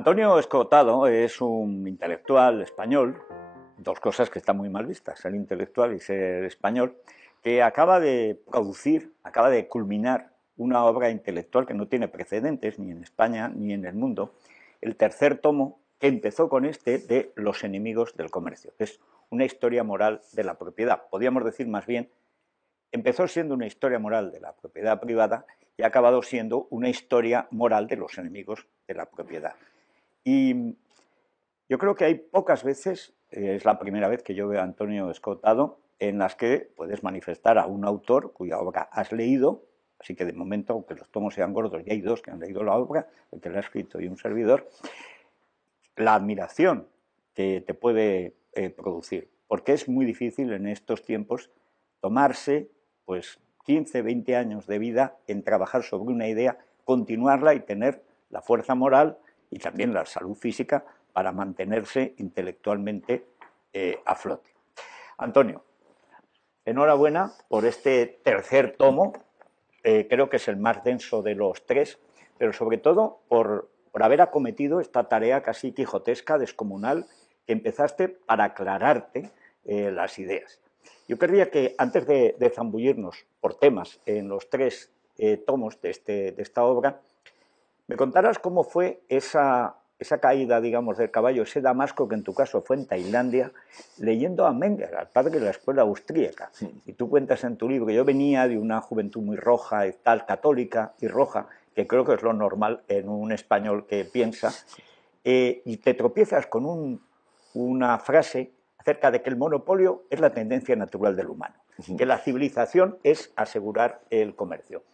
Antonio Escotado es un intelectual español, dos cosas que están muy mal vistas, ser intelectual y ser español, que acaba de producir, acaba de culminar una obra intelectual que no tiene precedentes ni en España ni en el mundo, el tercer tomo que empezó con este de Los enemigos del comercio, que es una historia moral de la propiedad. Podríamos decir más bien, empezó siendo una historia moral de la propiedad privada y ha acabado siendo una historia moral de los enemigos de la propiedad. Y yo creo que hay pocas veces, es la primera vez que yo veo a Antonio Escotado, en las que puedes manifestar a un autor cuya obra has leído, así que de momento, aunque los tomos sean gordos, ya hay dos que han leído la obra, el que la ha escrito y un servidor, la admiración que te puede producir, porque es muy difícil en estos tiempos tomarse pues 15, 20 años de vida en trabajar sobre una idea, continuarla y tener la fuerza moral y también la salud física para mantenerse intelectualmente a flote. Antonio, enhorabuena por este tercer tomo, creo que es el más denso de los tres, pero sobre todo por haber acometido esta tarea casi quijotesca, descomunal, que empezaste para aclararte las ideas. Yo querría que antes de zambullirnos por temas en los tres tomos de esta obra, me contaras cómo fue esa caída, digamos, del caballo, ese damasco que en tu caso fue en Tailandia, leyendo a Menger, al padre de la escuela austríaca. Y tú cuentas en tu libro que yo venía de una juventud muy roja y tal, católica y roja, que creo que es lo normal en un español que piensa, y te tropiezas con una frase acerca de que el monopolio es la tendencia natural del humano, que la civilización es asegurar el comercio.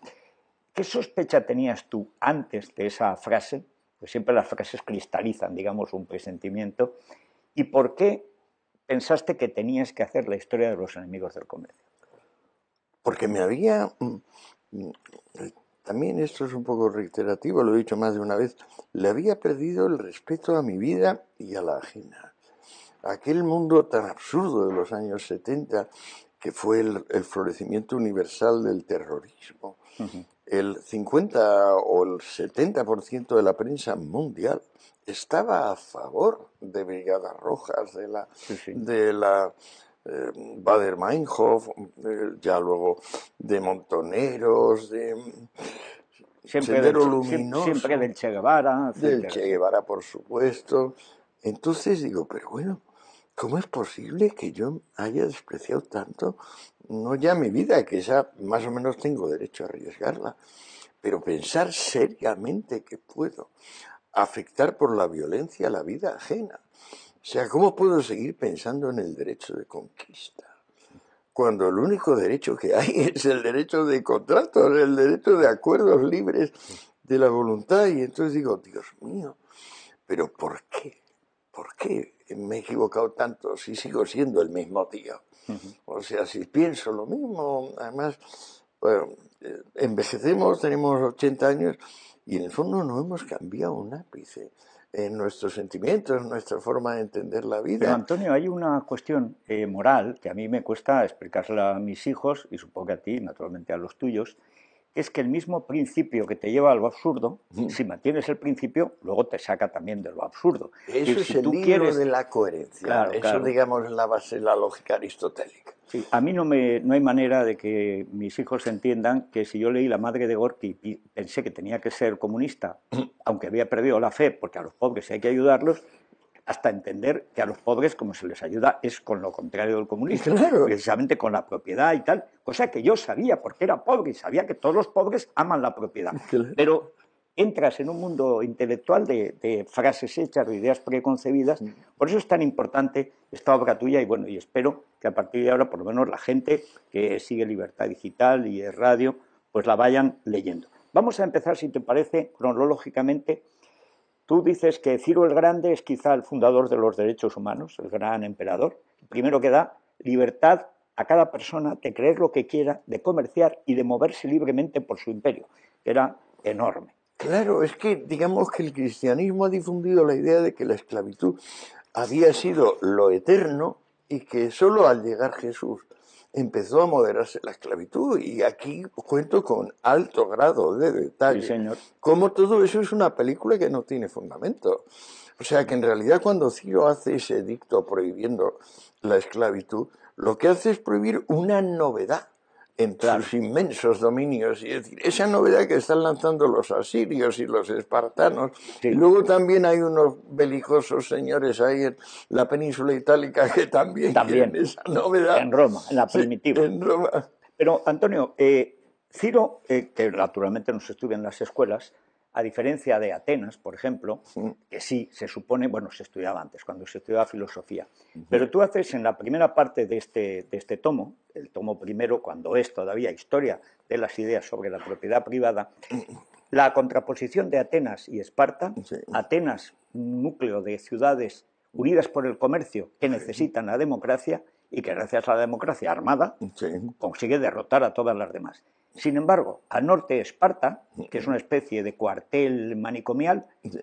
¿Qué sospecha tenías tú antes de esa frase? Pues siempre las frases cristalizan, digamos, un presentimiento. ¿Y por qué pensaste que tenías que hacer la historia de los enemigos del comercio? Porque me había... También esto es un poco reiterativo, lo he dicho más de una vez, le había perdido el respeto a mi vida y a la ajena. Aquel mundo tan absurdo de los años 70, que fue el florecimiento universal del terrorismo. El 50 o el 70% de la prensa mundial estaba a favor de Brigadas Rojas, de la Baader-Meinhof, ya luego de Montoneros, de Sendero Luminoso, siempre del Che Guevara, del Che Guevara, por supuesto. Entonces digo, pero bueno, ¿cómo es posible que yo haya despreciado tanto, no ya mi vida, que ya más o menos tengo derecho a arriesgarla, pero pensar seriamente que puedo afectar por la violencia la vida ajena? O sea, ¿cómo puedo seguir pensando en el derecho de conquista? Cuando el único derecho que hay es el derecho de contratos, el derecho de acuerdos libres de la voluntad. Y entonces digo, Dios mío, ¿pero por qué? ¿Por qué me he equivocado tanto si sigo siendo el mismo tío? O sea, si pienso lo mismo, además, bueno, envejecemos, tenemos 80 años y en el fondo no hemos cambiado un ápice en nuestros sentimientos, en nuestra forma de entender la vida. Pero Antonio, hay una cuestión moral que a mí me cuesta explicársela a mis hijos y supongo que a ti, naturalmente a los tuyos, que es que el mismo principio que te lleva a lo absurdo, si mantienes el principio, luego te saca también de lo absurdo. Eso es el libro de la coherencia. Claro, eso, claro, digamos, es la base de la lógica aristotélica. Sí, a mí no hay manera de que mis hijos entiendan que si yo leí La madre de Gorky y pensé que tenía que ser comunista, aunque había perdido la fe, porque a los pobres hay que ayudarlos, hasta entender que a los pobres como se les ayuda es con lo contrario del comunismo, claro, precisamente con la propiedad y tal, cosa que yo sabía porque era pobre y sabía que todos los pobres aman la propiedad, claro. Pero entras en un mundo intelectual de frases hechas, de ideas preconcebidas. Por eso es tan importante esta obra tuya y bueno, y espero que a partir de ahora por lo menos la gente que sigue Libertad Digital y Radio pues la vayan leyendo. Vamos a empezar, si te parece, cronológicamente. Tú dices que Ciro el Grande es quizá el fundador de los derechos humanos, el gran emperador, el primero que da libertad a cada persona de creer lo que quiera, de comerciar y de moverse libremente por su imperio, que era enorme. Claro, es que digamos que el cristianismo ha difundido la idea de que la esclavitud había sido lo eterno y que solo al llegar Jesús empezó a moderarse la esclavitud. Y aquí cuento con alto grado de Sí, detalle señor. cómo todo eso es una película que no tiene fundamento. O sea que en realidad cuando Ciro hace ese edicto prohibiendo la esclavitud, lo que hace es prohibir una novedad en Claro. sus inmensos dominios, y es decir, esa novedad que están lanzando los asirios y los espartanos, Sí. y luego también hay unos belicosos señores ahí en la península itálica que también quieren esa novedad. En Roma, en la primitiva. Sí, en Roma. Pero, Antonio, Ciro, que naturalmente no se estudia en las escuelas, a diferencia de Atenas, por ejemplo, que sí se supone, bueno, se estudiaba antes, cuando se estudiaba filosofía, pero tú haces en la primera parte de este tomo, el tomo primero, cuando es todavía historia de las ideas sobre la propiedad privada, la contraposición de Atenas y Esparta. Sí. Atenas, un núcleo de ciudades unidas por el comercio que necesitan la democracia y que gracias a la democracia armada Sí. consigue derrotar a todas las demás. Sin embargo, al norte Esparta, que es una especie de cuartel manicomial, Sí.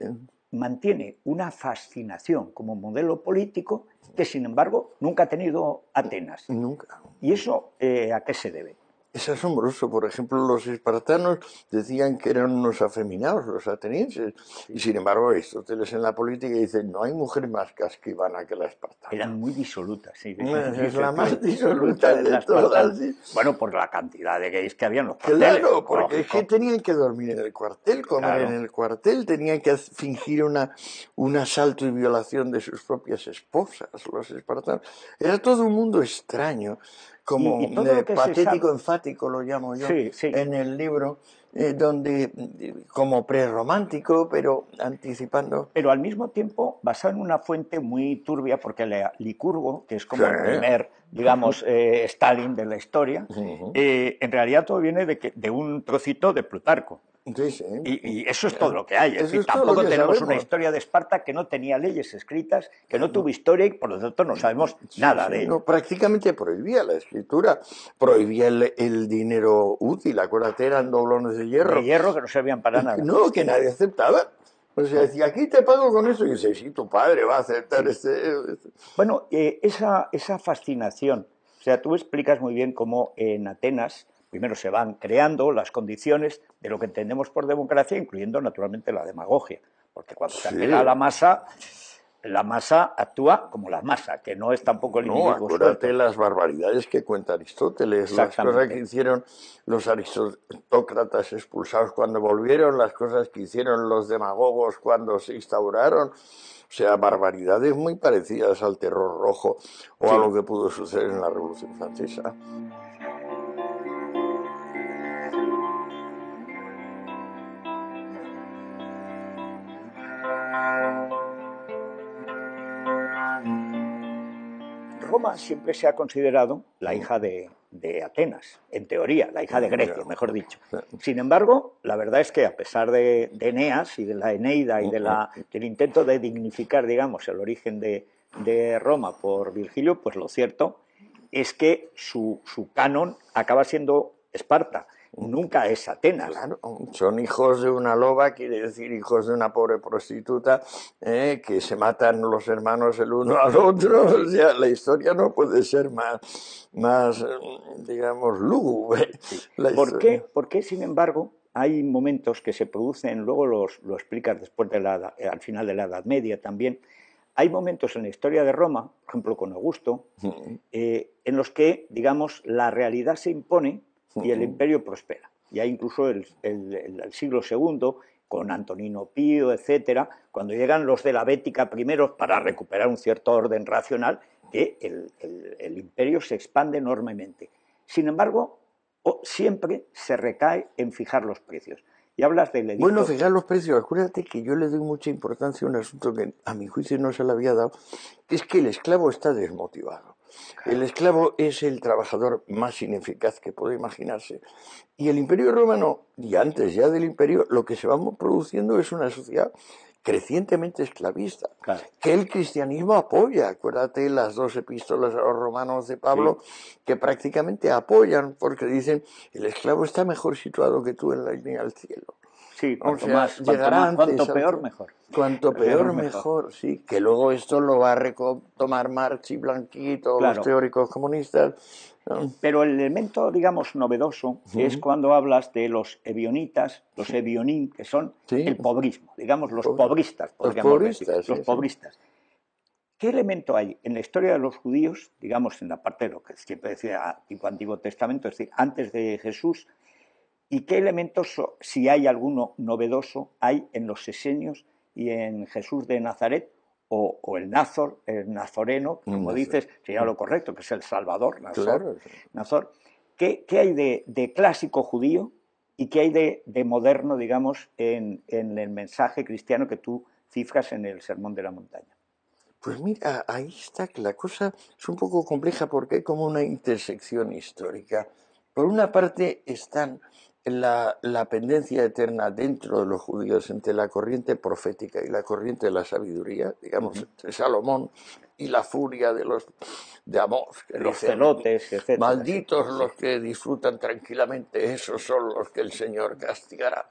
mantiene una fascinación como modelo político que, sin embargo, nunca ha tenido Atenas. Nunca. ¿Y eso a qué se debe? Es asombroso. Por ejemplo, los espartanos decían que eran unos afeminados, los atenienses. Y sin embargo, Aristóteles en la política dice, no hay mujer más casquivana que la espartana. Eran muy disolutas, sí. Es la más disoluta de las todas. espartanas. Bueno, por la cantidad de gays que había en los cuarteles. Claro, porque es lógico. que tenían que dormir en el cuartel, comer Claro. en el cuartel, tenían que fingir un asalto y violación de sus propias esposas, los espartanos. Era todo un mundo extraño, como Y todo lo que se patético, sabe- enfático lo llamo yo Sí, sí. en el libro, donde como prerromántico, pero anticipando. Pero al mismo tiempo basado en una fuente muy turbia, porque Licurgo, que es como Sí. el primer, digamos, Stalin de la historia, en realidad todo viene de un trocito de Plutarco. Sí, sí. Y eso es todo lo que hay. Es Eso decir, es todo lo tampoco que tenemos sabemos. una historia de Esparta que no tenía leyes escritas, que no tuvo historia y por lo tanto no sabemos nada de No, ello. prácticamente prohibía la escritura, prohibía el dinero útil, acuérdate, eran doblones de hierro. De hierro que no servían para nada. No, que nadie aceptaba. O sea, decía, aquí te pago con eso. Y dice, sí, tu padre va a aceptar este. Bueno, esa fascinación, o sea, tú explicas muy bien cómo en Atenas primero se van creando las condiciones de lo que entendemos por democracia, incluyendo naturalmente la demagogia, porque cuando se Sí. apela a la masa actúa como la masa, que no es tampoco el No, individuo acuérdate suelto. las barbaridades que cuenta Aristóteles, las Exactamente. cosas que hicieron los aristócratas expulsados cuando volvieron, las cosas que hicieron los demagogos cuando se instauraron. O sea, barbaridades muy parecidas al terror rojo o a lo que pudo suceder en la Revolución Francesa. Roma siempre se ha considerado la hija de Atenas, en teoría, la hija de Grecia, mejor dicho. Sin embargo, la verdad es que a pesar de Eneas y de la Eneida y del intento de dignificar, digamos, el origen de Roma por Virgilio, pues lo cierto es que su canon acaba siendo Esparta. Nunca es Atenas. Claro, son hijos de una loba, quiere decir hijos de una pobre prostituta, que se matan los hermanos el uno al otro. O sea, la historia no puede ser más digamos, lúgubre. ¿Por qué, sin embargo, hay momentos que se producen, luego lo explicas después al final de la Edad Media también, hay momentos en la historia de Roma, por ejemplo con Augusto, en los que, digamos, la realidad se impone y el imperio prospera. Y hay incluso el siglo II, con Antonino Pío, etcétera, cuando llegan los de la Bética primeros para recuperar un cierto orden racional, que el imperio se expande enormemente. Sin embargo, siempre se recae en fijar los precios. Y hablas del edicto. Bueno, fijar los precios. Acuérdate que yo le doy mucha importancia a un asunto que a mi juicio no se le había dado, que es que el esclavo está desmotivado. El esclavo es el trabajador más ineficaz que puede imaginarse. Y el Imperio Romano, y antes ya del Imperio, lo que se va produciendo es una sociedad crecientemente esclavista, Claro. que el cristianismo apoya. Acuérdate las 2 epístolas a los romanos de Pablo, que prácticamente apoyan, porque dicen, el esclavo está mejor situado que tú en la línea al cielo. Sí, O cuanto sea, más, llegará antes. cuanto peor, mejor. Cuanto peor, mejor, sí. Que luego esto lo va a tomar Marx y Blanqui y todos los Claro. teóricos comunistas, ¿no? Pero el elemento, digamos, novedoso es cuando hablas de los ebionitas, los ebionín, que son Sí, el pobrismo, digamos, los Pobre. pobristas, Los podríamos decir, pobristas, los sí, sí. pobristas. ¿Qué elemento hay en la historia de los judíos, digamos, en la parte de lo que siempre decía tipo Antiguo Testamento, es decir, antes de Jesús, y qué elementos, si hay alguno novedoso, hay en los esenios y en Jesús de Nazaret, o el nazoreno, como dices, sería lo correcto, que es el Salvador, Claro. Nazor. ¿Qué hay de clásico judío y qué hay de moderno, digamos, en el mensaje cristiano que tú cifras en el Sermón de la Montaña? Pues mira, ahí está que la cosa es un poco compleja porque hay como una intersección histórica. Por una parte están la pendencia eterna dentro de los judíos entre la corriente profética y la corriente de la sabiduría, digamos, entre Salomón y la furia de Amós, que Los dicen, celotes, etcétera. malditos Sí. los que disfrutan tranquilamente, esos son los que el Señor castigará,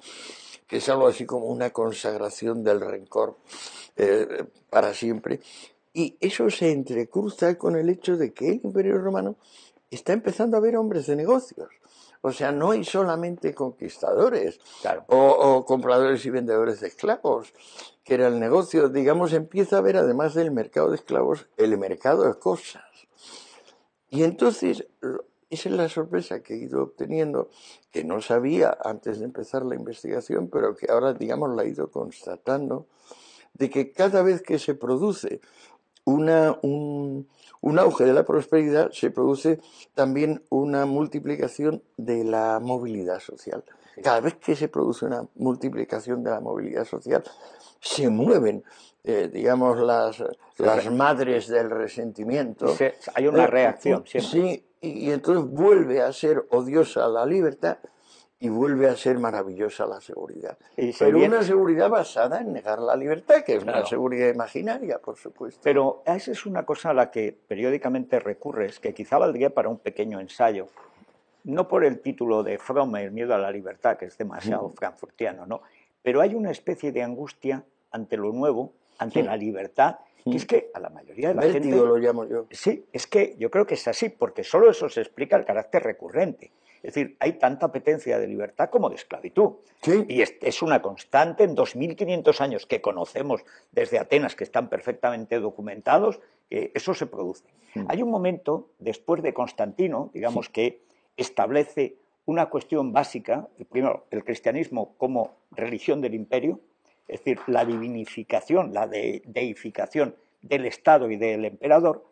que es algo así como una consagración del rencor para siempre. Y eso se entrecruza con el hecho de que el Imperio Romano está empezando a ver hombres de negocios. O sea, no hay solamente conquistadores Claro. o compradores y vendedores de esclavos, que era el negocio. Digamos, empieza a haber, además del mercado de esclavos, el mercado de cosas. Y entonces, esa es la sorpresa que he ido obteniendo, que no sabía antes de empezar la investigación, pero que ahora, digamos, la he ido constatando, de que cada vez que se produce un auge de la prosperidad, se produce también una multiplicación de la movilidad social. Cada vez que se produce una multiplicación de la movilidad social, se mueven, digamos, las madres del resentimiento. Hay una reacción siempre. Sí, y entonces vuelve a ser odiosa la libertad y vuelve a ser maravillosa la seguridad. Pero una seguridad basada en negar la libertad, que es una seguridad imaginaria, por supuesto. Pero esa es una cosa a la que periódicamente recurres, que quizá valdría para un pequeño ensayo, no por el título de Fromm, el miedo a la libertad, que es demasiado frankfurtiano, ¿no? Pero hay una especie de angustia ante lo nuevo, ante la libertad, que es que a la mayoría de la gente... Vértigo lo llamo yo. Sí, es que yo creo que es así, porque solo eso se explica el carácter recurrente. Es decir, hay tanta apetencia de libertad como de esclavitud. Sí. Y es una constante en 2500 años que conocemos desde Atenas, que están perfectamente documentados, que eso se produce. Hay un momento, después de Constantino, digamos, que establece una cuestión básica, primero, el cristianismo como religión del imperio, es decir, la divinificación, la deificación del Estado y del emperador,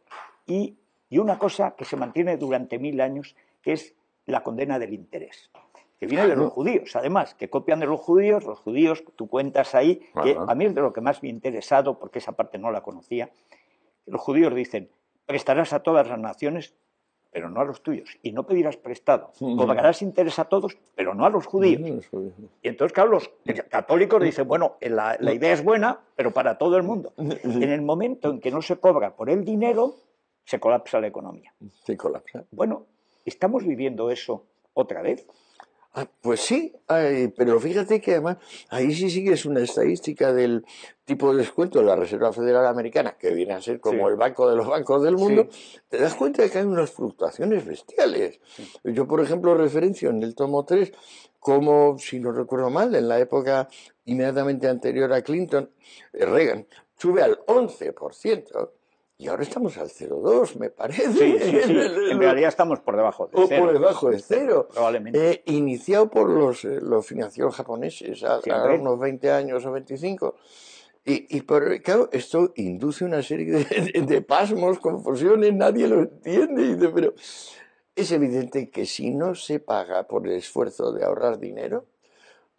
y una cosa que se mantiene durante 1000 años, que es la condena del interés, que viene de los judíos, además, que copian de los judíos, tú cuentas ahí, que a mí es de lo que más me ha interesado, porque esa parte no la conocía. Los judíos dicen, prestarás a todas las naciones, pero no a los tuyos, y no pedirás prestado, cobrarás interés a todos, pero no a los judíos. Y entonces, claro, los católicos dicen, bueno, la idea es buena, pero para todo el mundo. En el momento en que no se cobra por el dinero, se colapsa la economía. Se colapsa. Bueno, ¿estamos viviendo eso otra vez? Pues sí, pero fíjate que además ahí sí sigues una estadística del tipo de descuento de la Reserva Federal Americana, que viene a ser como el banco de los bancos del mundo, te das cuenta de que hay unas fluctuaciones bestiales. Yo, por ejemplo, referencio en el tomo 3, como, si no recuerdo mal, en la época inmediatamente anterior a Clinton, Reagan, sube al 11%. Y ahora estamos al 0,2, me parece. Sí. En realidad estamos por debajo de cero. O por debajo de cero. Probablemente. Iniciado por los financieros japoneses, hace unos 20 años o 25. Pero, claro, esto induce una serie de pasmos, confusiones, nadie lo entiende. Y dice, pero es evidente que si no se paga por el esfuerzo de ahorrar dinero,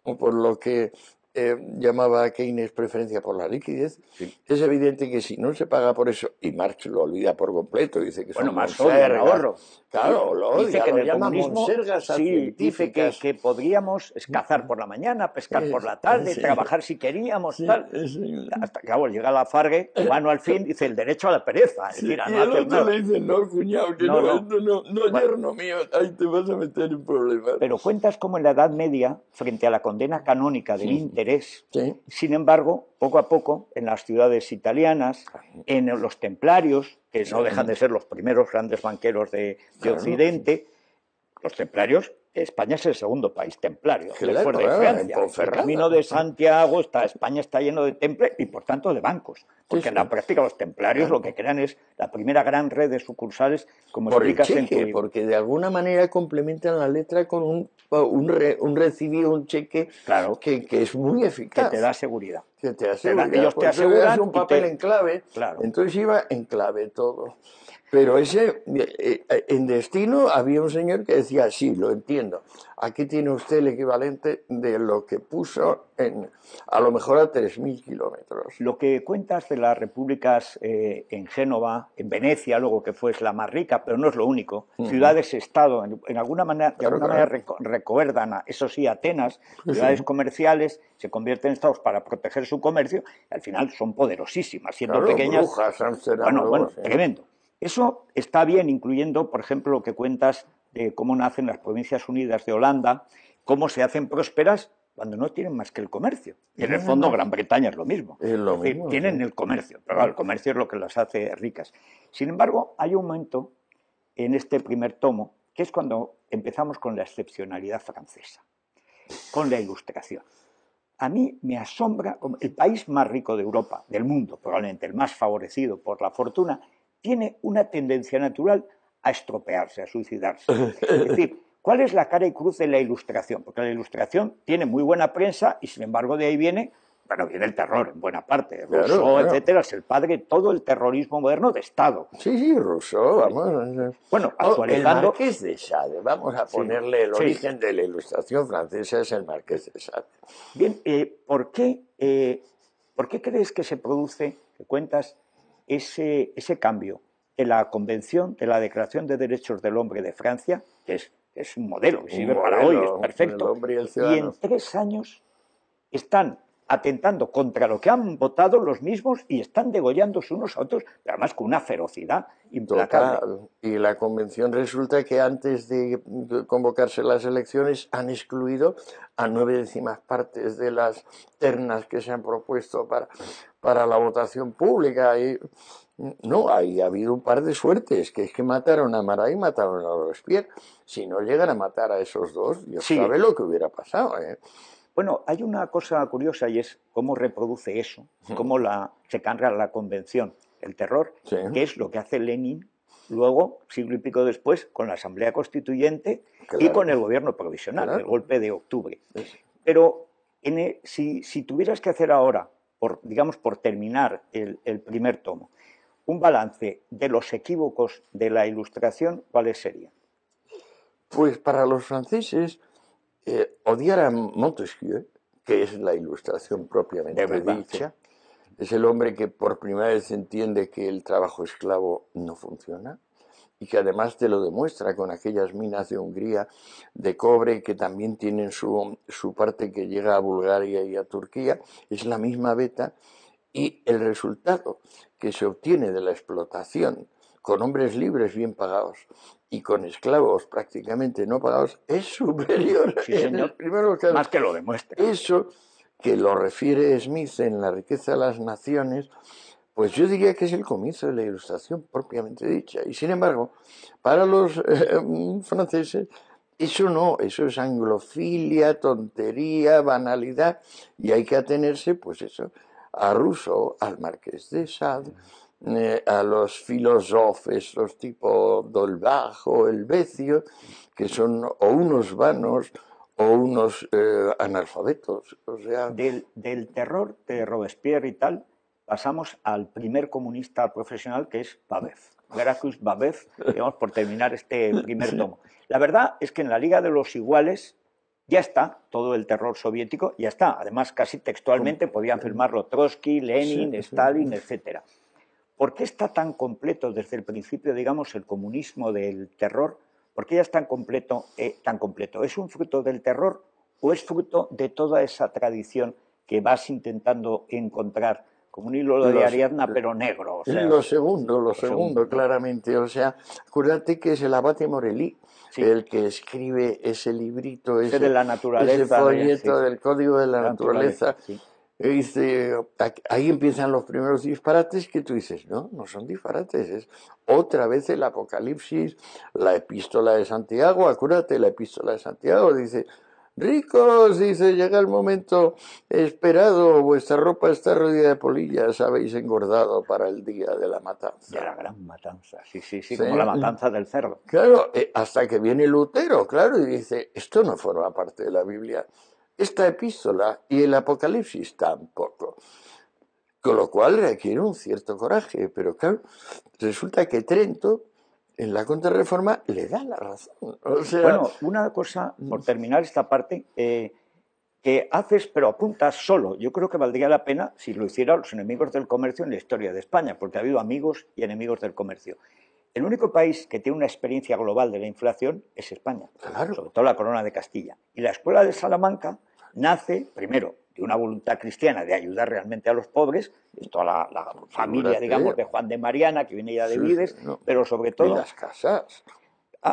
o por lo que llamaba a Keynes preferencia por la liquidez, Sí. es evidente que si no se paga por eso, y Marx lo olvida por completo, dice que Bueno, son más odia el monsergas, ahorro. claro, lo Dice odia, que en lo el llama comunismo, monsergas sí, dice científicas. que podríamos cazar por la mañana, pescar por la tarde, Sí, trabajar si queríamos, sí, tal. sí. Hasta que llega la Fargue, humano al fin, dice el derecho a la pereza, es Sí, decir, a y no el hacer otro nada. le dice, no, cuñado, que No, no, no. esto no, no, Bueno, yerno mío, ahí te vas a meter en problemas. pero cuentas como en la Edad Media, frente a la condena canónica del interés, Sí. sin embargo, poco a poco, en las ciudades italianas, en los templarios, que no dejan de ser los primeros grandes banqueros de Claro, Occidente, los templarios, España es el segundo país templario después de claro, en Francia. El camino Ponferrada. de Santiago, España está lleno de templos y por tanto de bancos. Porque en la práctica los templarios lo que crean es la primera gran red de sucursales, como Por el explicas en tu cheque, libro. porque de alguna manera complementan la letra con un recibido, un cheque Claro, que es muy que eficaz. te da seguridad. Que te asegura, Ellos te por eso le das aseguran un y papel en clave, Claro. entonces iba en clave todo. Pero en Destino había un señor que decía, sí, lo entiendo, aquí tiene usted el equivalente de lo que puso a lo mejor a 3.000 kilómetros. Lo que cuentas de las repúblicas en Génova, en Venecia, luego que fue la más rica, pero no es lo único. Ciudades-estado, de alguna manera recuerdan, eso sí, Atenas, ciudades comerciales, se convierten en estados para proteger su comercio, y al final son poderosísimas, siendo Claro, pequeñas. Brujas, Ámsterdam, Bueno, sí. tremendo. Eso está bien, incluyendo, por ejemplo, lo que cuentas de cómo nacen las Provincias Unidas de Holanda, cómo se hacen prósperas cuando no tienen más que el comercio. Y en el fondo Gran Bretaña es lo mismo. Es lo decir, mismo, tienen sí. el comercio, pero claro, el comercio es lo que las hace ricas. Sin embargo, hay un momento en este primer tomo, que es cuando empezamos con la excepcionalidad francesa, con la Ilustración. A mí me asombra, el país más rico de Europa, del mundo, probablemente el más favorecido por la fortuna, tiene una tendencia natural a estropearse, a suicidarse. Es decir, ¿cuál es la cara y cruz de la Ilustración? Porque la Ilustración tiene muy buena prensa y, sin embargo, de ahí viene el terror en buena parte. Rousseau, Claro. etcétera, es el padre de todo el terrorismo moderno de Estado. Sí, Rousseau, vamos. Bueno, El actualizando. Marqués de Sade, vamos a ponerle el origen de la Ilustración francesa, es el Marqués de Sade. Bien, ¿por qué crees que se produce, que cuentas, ese cambio de la Convención, de la Declaración de Derechos del Hombre de Francia, que es un modelo, que sirve para hoy, es El perfecto, hombre y el y ciudadano. en 3 años están atentando contra lo que han votado los mismos y están degollándose unos a otros, pero además con una ferocidad implacable? Total. Y la convención resulta que antes de convocarse las elecciones han excluido a 9/10 de las ternas que se han propuesto para la votación pública. Y no, ha habido un par de suertes, que es que mataron a Marat y mataron a Robespierre. Si no llegan a matar a esos dos, Dios sabe lo que hubiera pasado, ¿eh? Bueno, hay una cosa curiosa y es cómo reproduce eso, cómo se carga la convención, el terror, que es lo que hace Lenin luego, siglo y pico después, con la Asamblea Constituyente y con el gobierno provisional, el golpe de octubre. Pero si tuvieras que hacer ahora, digamos por terminar el primer tomo, un balance de los equívocos de la Ilustración, ¿cuáles serían? Pues para los franceses, odiar a Montesquieu, que es la Ilustración propiamente dicha, es el hombre que por primera vez entiende que el trabajo esclavo no funciona y que además te lo demuestra con aquellas minas de Hungría de cobre que también tienen su parte que llega a Bulgaria y a Turquía, es la misma beta, y el resultado que se obtiene de la explotación con hombres libres bien pagados y con esclavos prácticamente no pagados es superior en el primero caso. Más que lo demuestra. Eso que lo refiere Smith en La riqueza de las naciones, pues yo diría que es el comienzo de la Ilustración propiamente dicha. Y sin embargo, para los franceses, eso no, eso es anglofilia, tontería, banalidad, y hay que atenerse, pues eso, a Rousseau, al Marqués de Sade, a los filósofos, los tipo Dolbach o Helvecio, que son o unos vanos o unos analfabetos. O sea, del terror de Robespierre y tal, pasamos al primer comunista profesional, que es Babeuf. Gracchus Babeuf, digamos, por terminar este primer tomo. La verdad es que en la Liga de los Iguales ya está todo el terror soviético, ya está. Además, casi textualmente podían firmarlo Trotsky, Lenin, Stalin, etcétera. ¿Por qué está tan completo desde el principio, digamos, el comunismo del terror? ¿Por qué ya es tan completo? ¿Es un fruto del terror o es fruto de toda esa tradición que vas intentando encontrar como un hilo de Ariadna, pero negro? O sea, lo segundo, claramente. O sea, acuérdate que es el abate Morelli, sí, el que escribe ese librito, ese de la naturaleza, ese folleto sí, del Código de la Naturaleza. Sí. Y dice, ahí empiezan los primeros disparates que tú dices, no, no son disparates, es otra vez el Apocalipsis, la epístola de Santiago, acuérdate, la epístola de Santiago dice, ricos, dice, llega el momento esperado, vuestra ropa está rodeada de polillas, habéis engordado para el día de la matanza. De la gran matanza, sí, como la matanza del cerdo. Claro, hasta que viene Lutero, claro, y dice, esto no forma parte de la Biblia. Esta epístola y el Apocalipsis tampoco. Con lo cual requiere un cierto coraje, pero claro, resulta que Trento, en la Contrarreforma, le da la razón. O sea, bueno, una cosa, por terminar esta parte, que haces, pero apuntas solo. Yo creo que valdría la pena si lo hicieran los enemigos del comercio en la historia de España, porque ha habido amigos y enemigos del comercio. El único país que tiene una experiencia global de la inflación es España, claro, sobre todo la Corona de Castilla. Y la Escuela de Salamanca nace, primero, de una voluntad cristiana de ayudar realmente a los pobres, de toda la familia, digamos, de Juan de Mariana, que viene ya de Vides, no, pero sobre todo... Y las casas.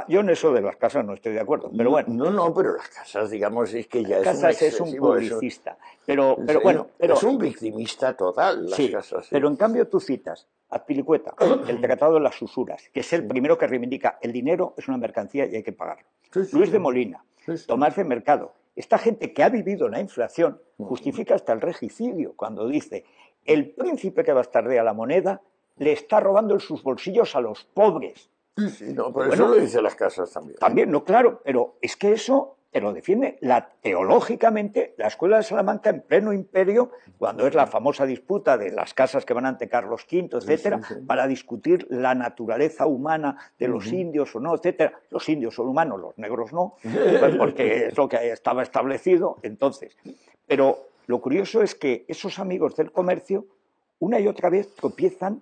Yo en eso de las casas no estoy de acuerdo, pero bueno. No, pero las casas, digamos, es que ya es un publicista. Pero bueno... es un victimista total, las casas. Sí. Pero en cambio tú citas Azpilicueta, el Tratado de las Usuras, que es el primero que reivindica el dinero es una mercancía y hay que pagarlo. Luis de Molina, Tomás de Mercado. Esta gente que ha vivido la inflación justifica hasta el regicidio cuando dice el príncipe que bastardea la moneda le está robando en sus bolsillos a los pobres. Sí, no, pero eso lo dicen las casas también. También, no, claro, pero es que eso te lo defiende teológicamente la Escuela de Salamanca en pleno imperio, cuando es la famosa disputa de las casas que van ante Carlos V, etcétera, para discutir la naturaleza humana de los indios o no, etcétera. Los indios son humanos, los negros no, pues porque es lo que estaba establecido entonces. Pero lo curioso es que esos amigos del comercio una y otra vez tropiezan.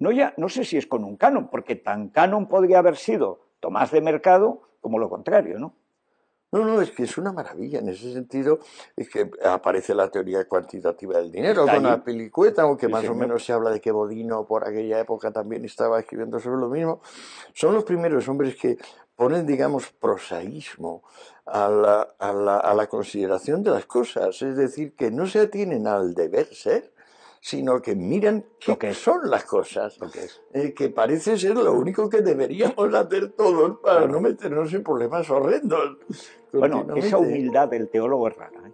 No sé si es con un canon, porque tan canon podría haber sido Tomás de Mercado como lo contrario, ¿no? No, es que es una maravilla. En ese sentido, es que aparece la teoría cuantitativa del dinero con Azpilicueta, aunque más o menos se habla de que Bodino por aquella época también estaba escribiendo sobre lo mismo. Son los primeros hombres que ponen, digamos, prosaísmo a la consideración de las cosas. Es decir, que no se atienen al deber ser, sino que miran qué son las cosas, que parece ser lo único que deberíamos hacer todos para no meternos en problemas horrendos. Bueno, esa humildad del teólogo es rara, ¿eh?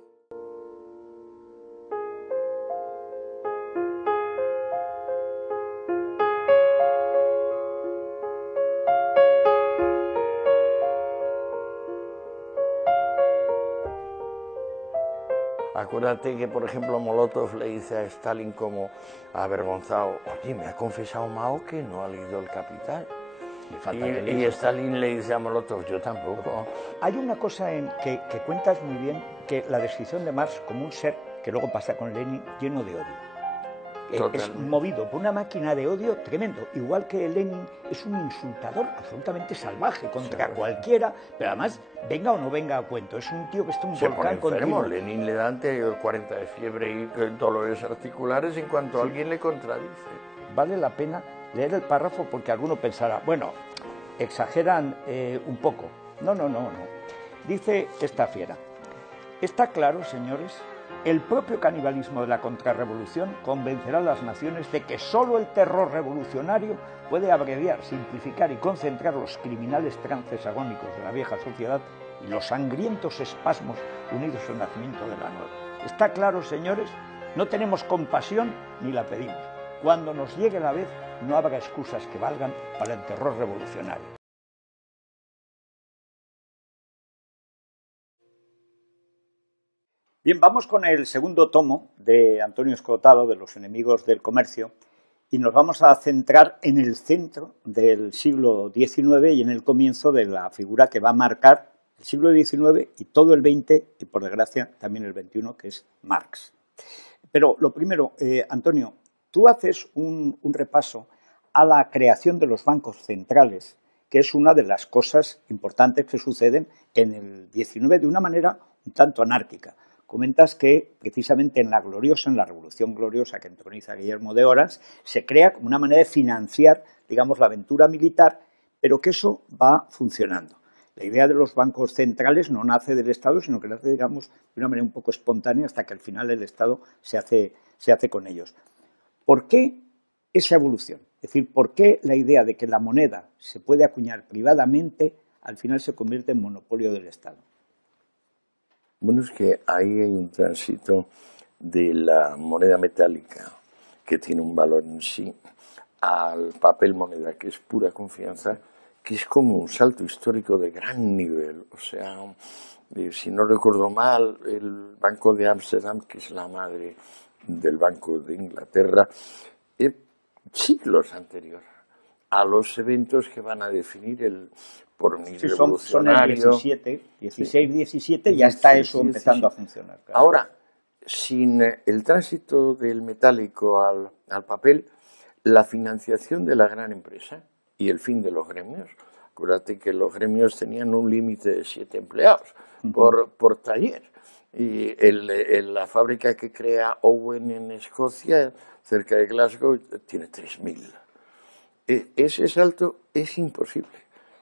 Acuérdate que, por ejemplo, Molotov le dice a Stalin como avergonzado, oye, me ha confesado Mao que no ha leído El Capital. Y Stalin le dice a Molotov, yo tampoco. Hay una cosa que cuentas muy bien, que la descripción de Marx como un ser, que luego pasa con Lenin, lleno de odio. Es movido por una máquina de odio tremendo, igual que Lenin es un insultador absolutamente salvaje contra cualquiera, pero además venga o no venga a cuento, es un tío que está un volcán continuo. Lenin le da ante 40 de fiebre y dolores articulares en cuanto alguien le contradice. Vale la pena leer el párrafo porque alguno pensará, bueno, exageran un poco. No. Dice esta fiera, está claro, señores, el propio canibalismo de la contrarrevolución convencerá a las naciones de que solo el terror revolucionario puede abreviar, simplificar y concentrar los criminales trances agónicos de la vieja sociedad y los sangrientos espasmos unidos al nacimiento de la nueva. Está claro, señores, no tenemos compasión ni la pedimos. Cuando nos llegue la vez, no habrá excusas que valgan para el terror revolucionario. Bien, vamos con el segundo tomo de Antonio Escotado, de Los enemigos del comercio, y nos vamos a centrar en el centro del siglo XIX y en el comienzo de la figura que va a marcar el siglo XIX y todo el XX y, por desgracia, también el XXI, que es Marx. Pero lo primero, Antonio, tú haces un repaso a la creación de los bancos centrales, que es una de las cosas importantes que suceden en el XIX de una manera un tanto anárquica. Comentas que precisamente en la Revolución Gloriosa que entroniza Guillermo de Orange, se crea como una manera de financiar, digamos, la aventura militar, pero que eso va funcionando. La idea de los bancos centrales no nace del Estado, sino que nace, digamos, de una manera un poco espontánea hasta que al final el Estado se hace con ellos. ¿Por qué esa evolución? Es decir, ¿por qué la idea de que la moneda se puede acuñar privadamente al final se convierte en monopolio del Estado? Bueno, es que ahí hay un tránsito de la moneda metálica, que tiene un valor en sí, al papel moneda, que es pura confianza, que es como un salto histórico de gran nivel. O sea, si no recuerdo mal, el Banco de Ámsterdam, que es la madre del Banco de Inglaterra, siglos anterior a los eventos que van a definir el porvenir revolucionario. Son el 16-17, ya está eso empezando a funcionar. Claro. Ahora, sin el tránsito del metálico al papel, la financiación de la gran empresa y el fin de los gremios. Acuérdate que los gremios tenían un límite de 7 empleados por taller. Y la fábrica que crea Owen en Escocia, cerca de Glasgow, tiene 3.000. Ese salto es imposible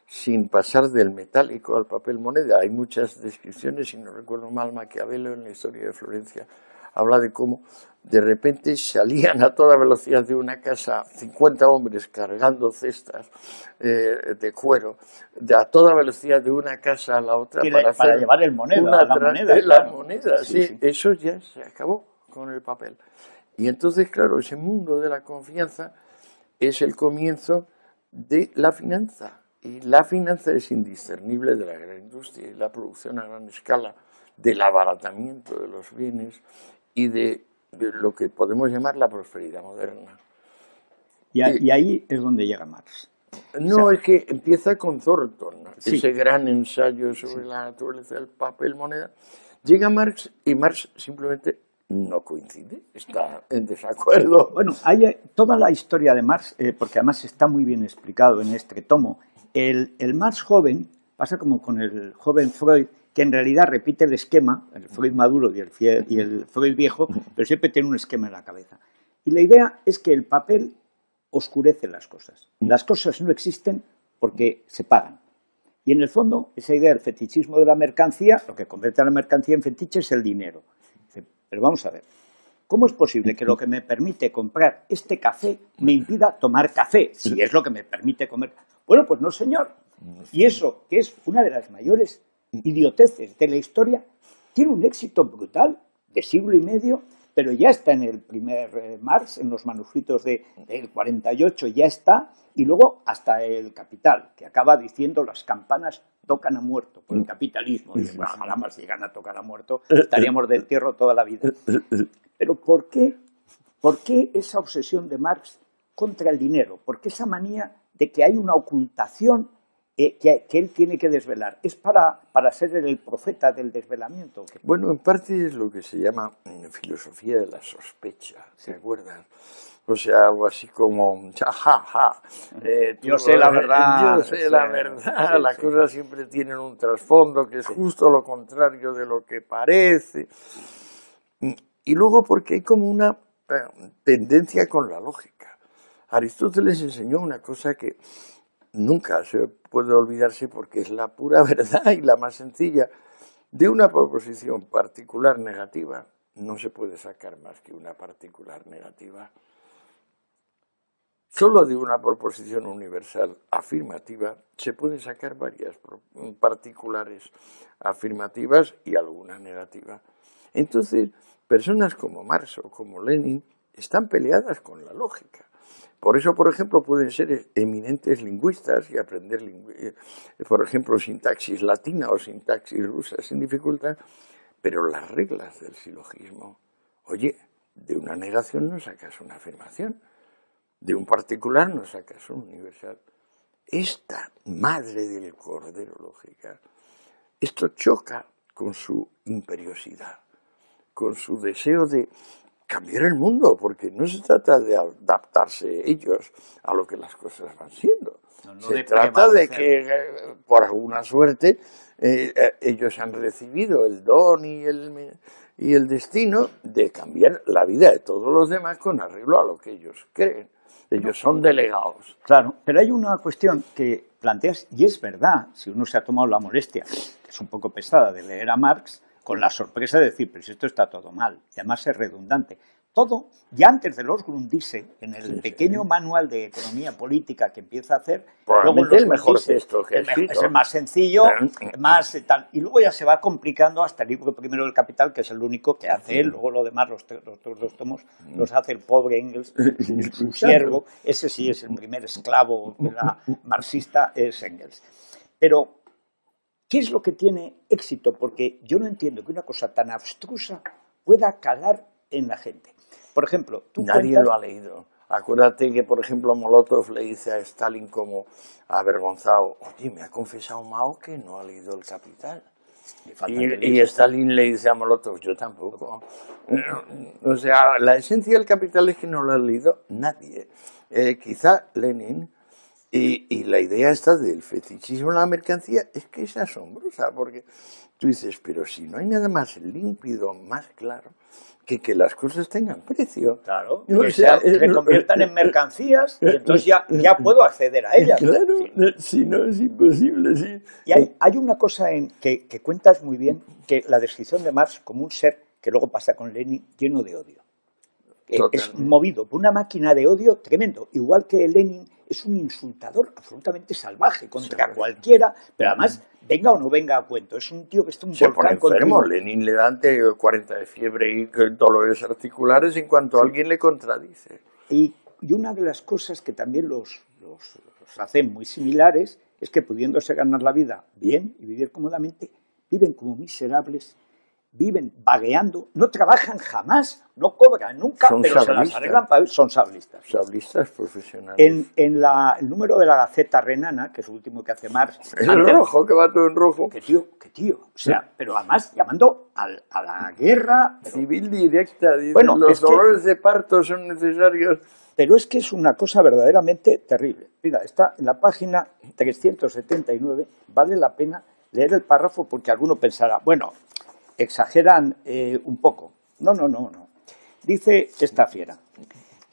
sin pasar del metálico al papel moneda. Hay muchas descripciones, si no recuerdo mal, Maquiavelo en la historia de Florencia habla de cómo de repente salían a toda velocidad de una casa 50 hombres cargando cestas de cuero, a toda velocidad de una casa a la otra para llevar el moneda, la moneda. Sí, eso ya se acabó con el papel. Y entonces, claro, ese mundo de la confianza es el comienzo de la finanza. Y la finanza es indiscernible de la gran industria y la producción a gran escala, del abaratamiento de los bienes y de lo que podemos llamar la prosperidad moderna. Y ahí es donde llega Marx. No, o sea, es que empieza con Thornton, ese gran ensayo sobre la naturaleza del papel moneda. Llega Marx y Marx simplemente no coincide, está en desacuerdo. Bueno, hay toda la historia de Marx, porque además está muy bien explicado en este tomo. El Marx joven pasa como con el joven Freud, que en realidad repite el esquema, el Freud maduro y el Freud viejo, pero siempre tiene un esquema en la cabeza. Y la idea es que el papel oscurece las cosas. Las cosas no existen porque se pagan. Y en el fondo, esa idea del fetichismo de la mercancía, lo que convierte a la mercancía en fetiche es el dinero. Pero vamos a ver, ¿cómo es posible que lo que me permite comprar este café me impida tomar café, si es lo que me permite comer? Bueno, pues no, señor. Y eso, que es una de las mayores idioteces de la historia, tiene un éxito brutal de siglo y medio, pero ya está en el primer Marx, en los manuscritos del 48 ya está, y luego hasta el Capital, que acaba diciendo las campanas tocan a muerto por el capitalismo. Y bueno, más si llegan a tocar a muerto, estaríamos de entierro toda la vida. Pero ¿por qué esa obsesión de Marx contra el dinero? ¿Por qué esa manía de que hay una ocultación que él tiene que desvelar? ¿Es para ser el profeta del desvelamiento? Bueno, en parte es lo que se llama filosofía de la sospecha, ¿se acuerdan? O sea, algo así como, yo sé la verdad. Yo sé la verdad, las cosas siempre tienen un trasfondo que es justo lo contrario de lo que parece. Y luego porque hay como una tendencia con la lógica. Aristóteles enseñó una cosa que nunca se puede olvidarse porque es la pura verdad y la más sencilla. De una proposición particular negativa no se puede sacar más que una particular negativa. Solo de una proposición universal afirmativa se pueden sacar varias particulares afirmativas y alguna negativa. Entonces, personas como Marx o como Lenin están peleadas con la lógica. Por eso, por ejemplo, pueden ser eminentes lingüistas y aprender, por ejemplo, sintaxis latina o sintaxis rusa sin dificultad, pero las reglas del silogismo, oye, de una negación no sacas una afirmación, de un particular no sacas un universal. Esta madre del cordero lógica esto choca con su imperiosidad, con su deseo de cambiar el mundo, porque no se trata de adaptarse ellos a lo que las cosas van siendo. No se trata de que, por alguna suerte, ellos han recibido el don y el destino de cambiar la vida de todos los demás con arreglo a lo que ellos creen. Ellos son delegados. Claro, pero hay una cuestión que planteas, y es verdad, si uno se ha tomado la molestia, que es un poco pesada, de leer a Marx, con la sorpresa de decir, pero si esto está todo mal, y además es redundante. Todo, ya antes de los Grundrisse, en el pequeño manual de economía política que empieza a hacer, probablemente el mejor texto que ha escrito. Es el más sencillo, más tal, y luego ya se va complicando hasta el libro primero del Capital, que es el único que hace él, luego lo demás, los otros dos tomos, los hace el pobre Engels, su siervo, ese sí es el primer esclavo de la marxista, es Engels. Pero, ¿qué es lo que tiene éxito? Porque yo no entiendo que una cosa tan abstrusa pueda calar en la gente. Por ejemplo, nadie lo ha leído. Acuérdate que, por ejemplo, Molotov le dice a Stalin como avergonzado, oye, me ha confesado Mao que no ha leído El Capital. Y Stalin le dice a Molotov, yo tampoco. O sea, la esencia del Capital es que no lo ha leído nadie. Quizá Lenin. Y la idea esta del fetichismo en la mercancía es que es asombrosa, porque tú dices, pero si no hay nada más límpido, más claro, que las cosas tengan precio. Claro, que se conviertan en mercancías y entonces ya puedo acceder a ellas. Claro, sí. Si no es imposible, sí. Y hay una cosa que cuentas muy bien, que la descripción de Marx como un ser, que luego pasa con Lenin, lleno de odio. Es movido por una máquina de odio tremendo, igual que Lenin es un insultador absolutamente salvaje contra cualquiera, pero además venga o no venga a cuento, es un tío que está un volcán enfermo. Lenin le da 40 de fiebre y dolores articulares en cuanto alguien le contradice. Y una de las cosas que también los hacen muy similares es que pudiéndose ganar la vida bien y vivir cómodamente, viven como miserables, viven vagueando, no trabajan jamás, no cobran nunca, pero se las arreglan para vivir. Son sablistas. Sablistas profesionales. En el número de la Gaceta Renana, que es el último que hace Marx... Es el rojo, que va todo en rojo. Que tío. O sea, pero además llamando a la guerra... Civil directa. Bueno, los dolores de parto son necesarios. Pero es que es una cosa verdaderamente terrible. Mira, está en la página 379, vale la pena leer el párrafo porque alguno pensará, bueno... exageran un poco. No. Dice esta fiera.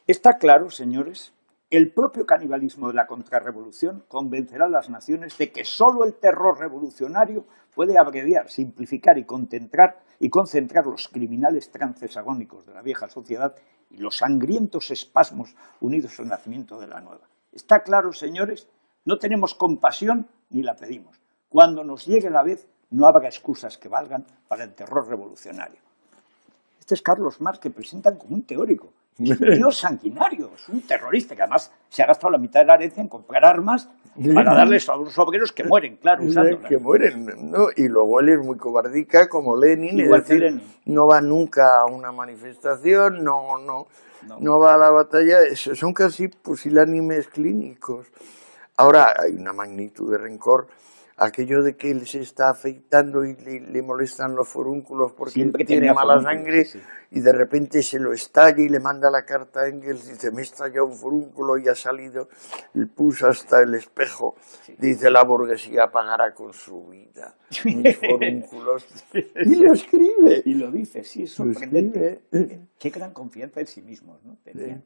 Está claro, señores, el propio canibalismo de la contrarrevolución convencerá a las naciones de que solo el terror revolucionario puede abreviar, simplificar y concentrar los criminales trances agónicos de la vieja sociedad y los sangrientos espasmos unidos al nacimiento de la nueva. Está claro, señores, no tenemos compasión ni la pedimos. Cuando nos llegue la vez, no habrá excusas que valgan para el terror revolucionario. Este es Carlos Marx, que presentan como un teórico. Es un tío sanguinario, es un terrorista que además se ha gastado la mitad de la herencia en comprar armas para darles a unos obreros que mueren, claro, usándolas. Que mueren, ¿no? Y luego él es muy cobardica, como Lenin, es decir, no va nunca a una manifestación, no va a la batalla, son casi pusilánimes clínicos. Ahora hay una magnitud de rencor. Aquello de que él se está afeitando y le molestan los forúnculos porque siempre tiene mala sangre, y de repente se lo estalla y le manda la carta a Engels y dice, me estalla un forúnculo y ha salido el pus hasta el espejo. Dice, la burguesía pagará con su vida mis forúnculos. Y lo escribe. Y lo dice, sí, es sorprendente. Qué gran confianza en sí mismo, ¿no? Tenía.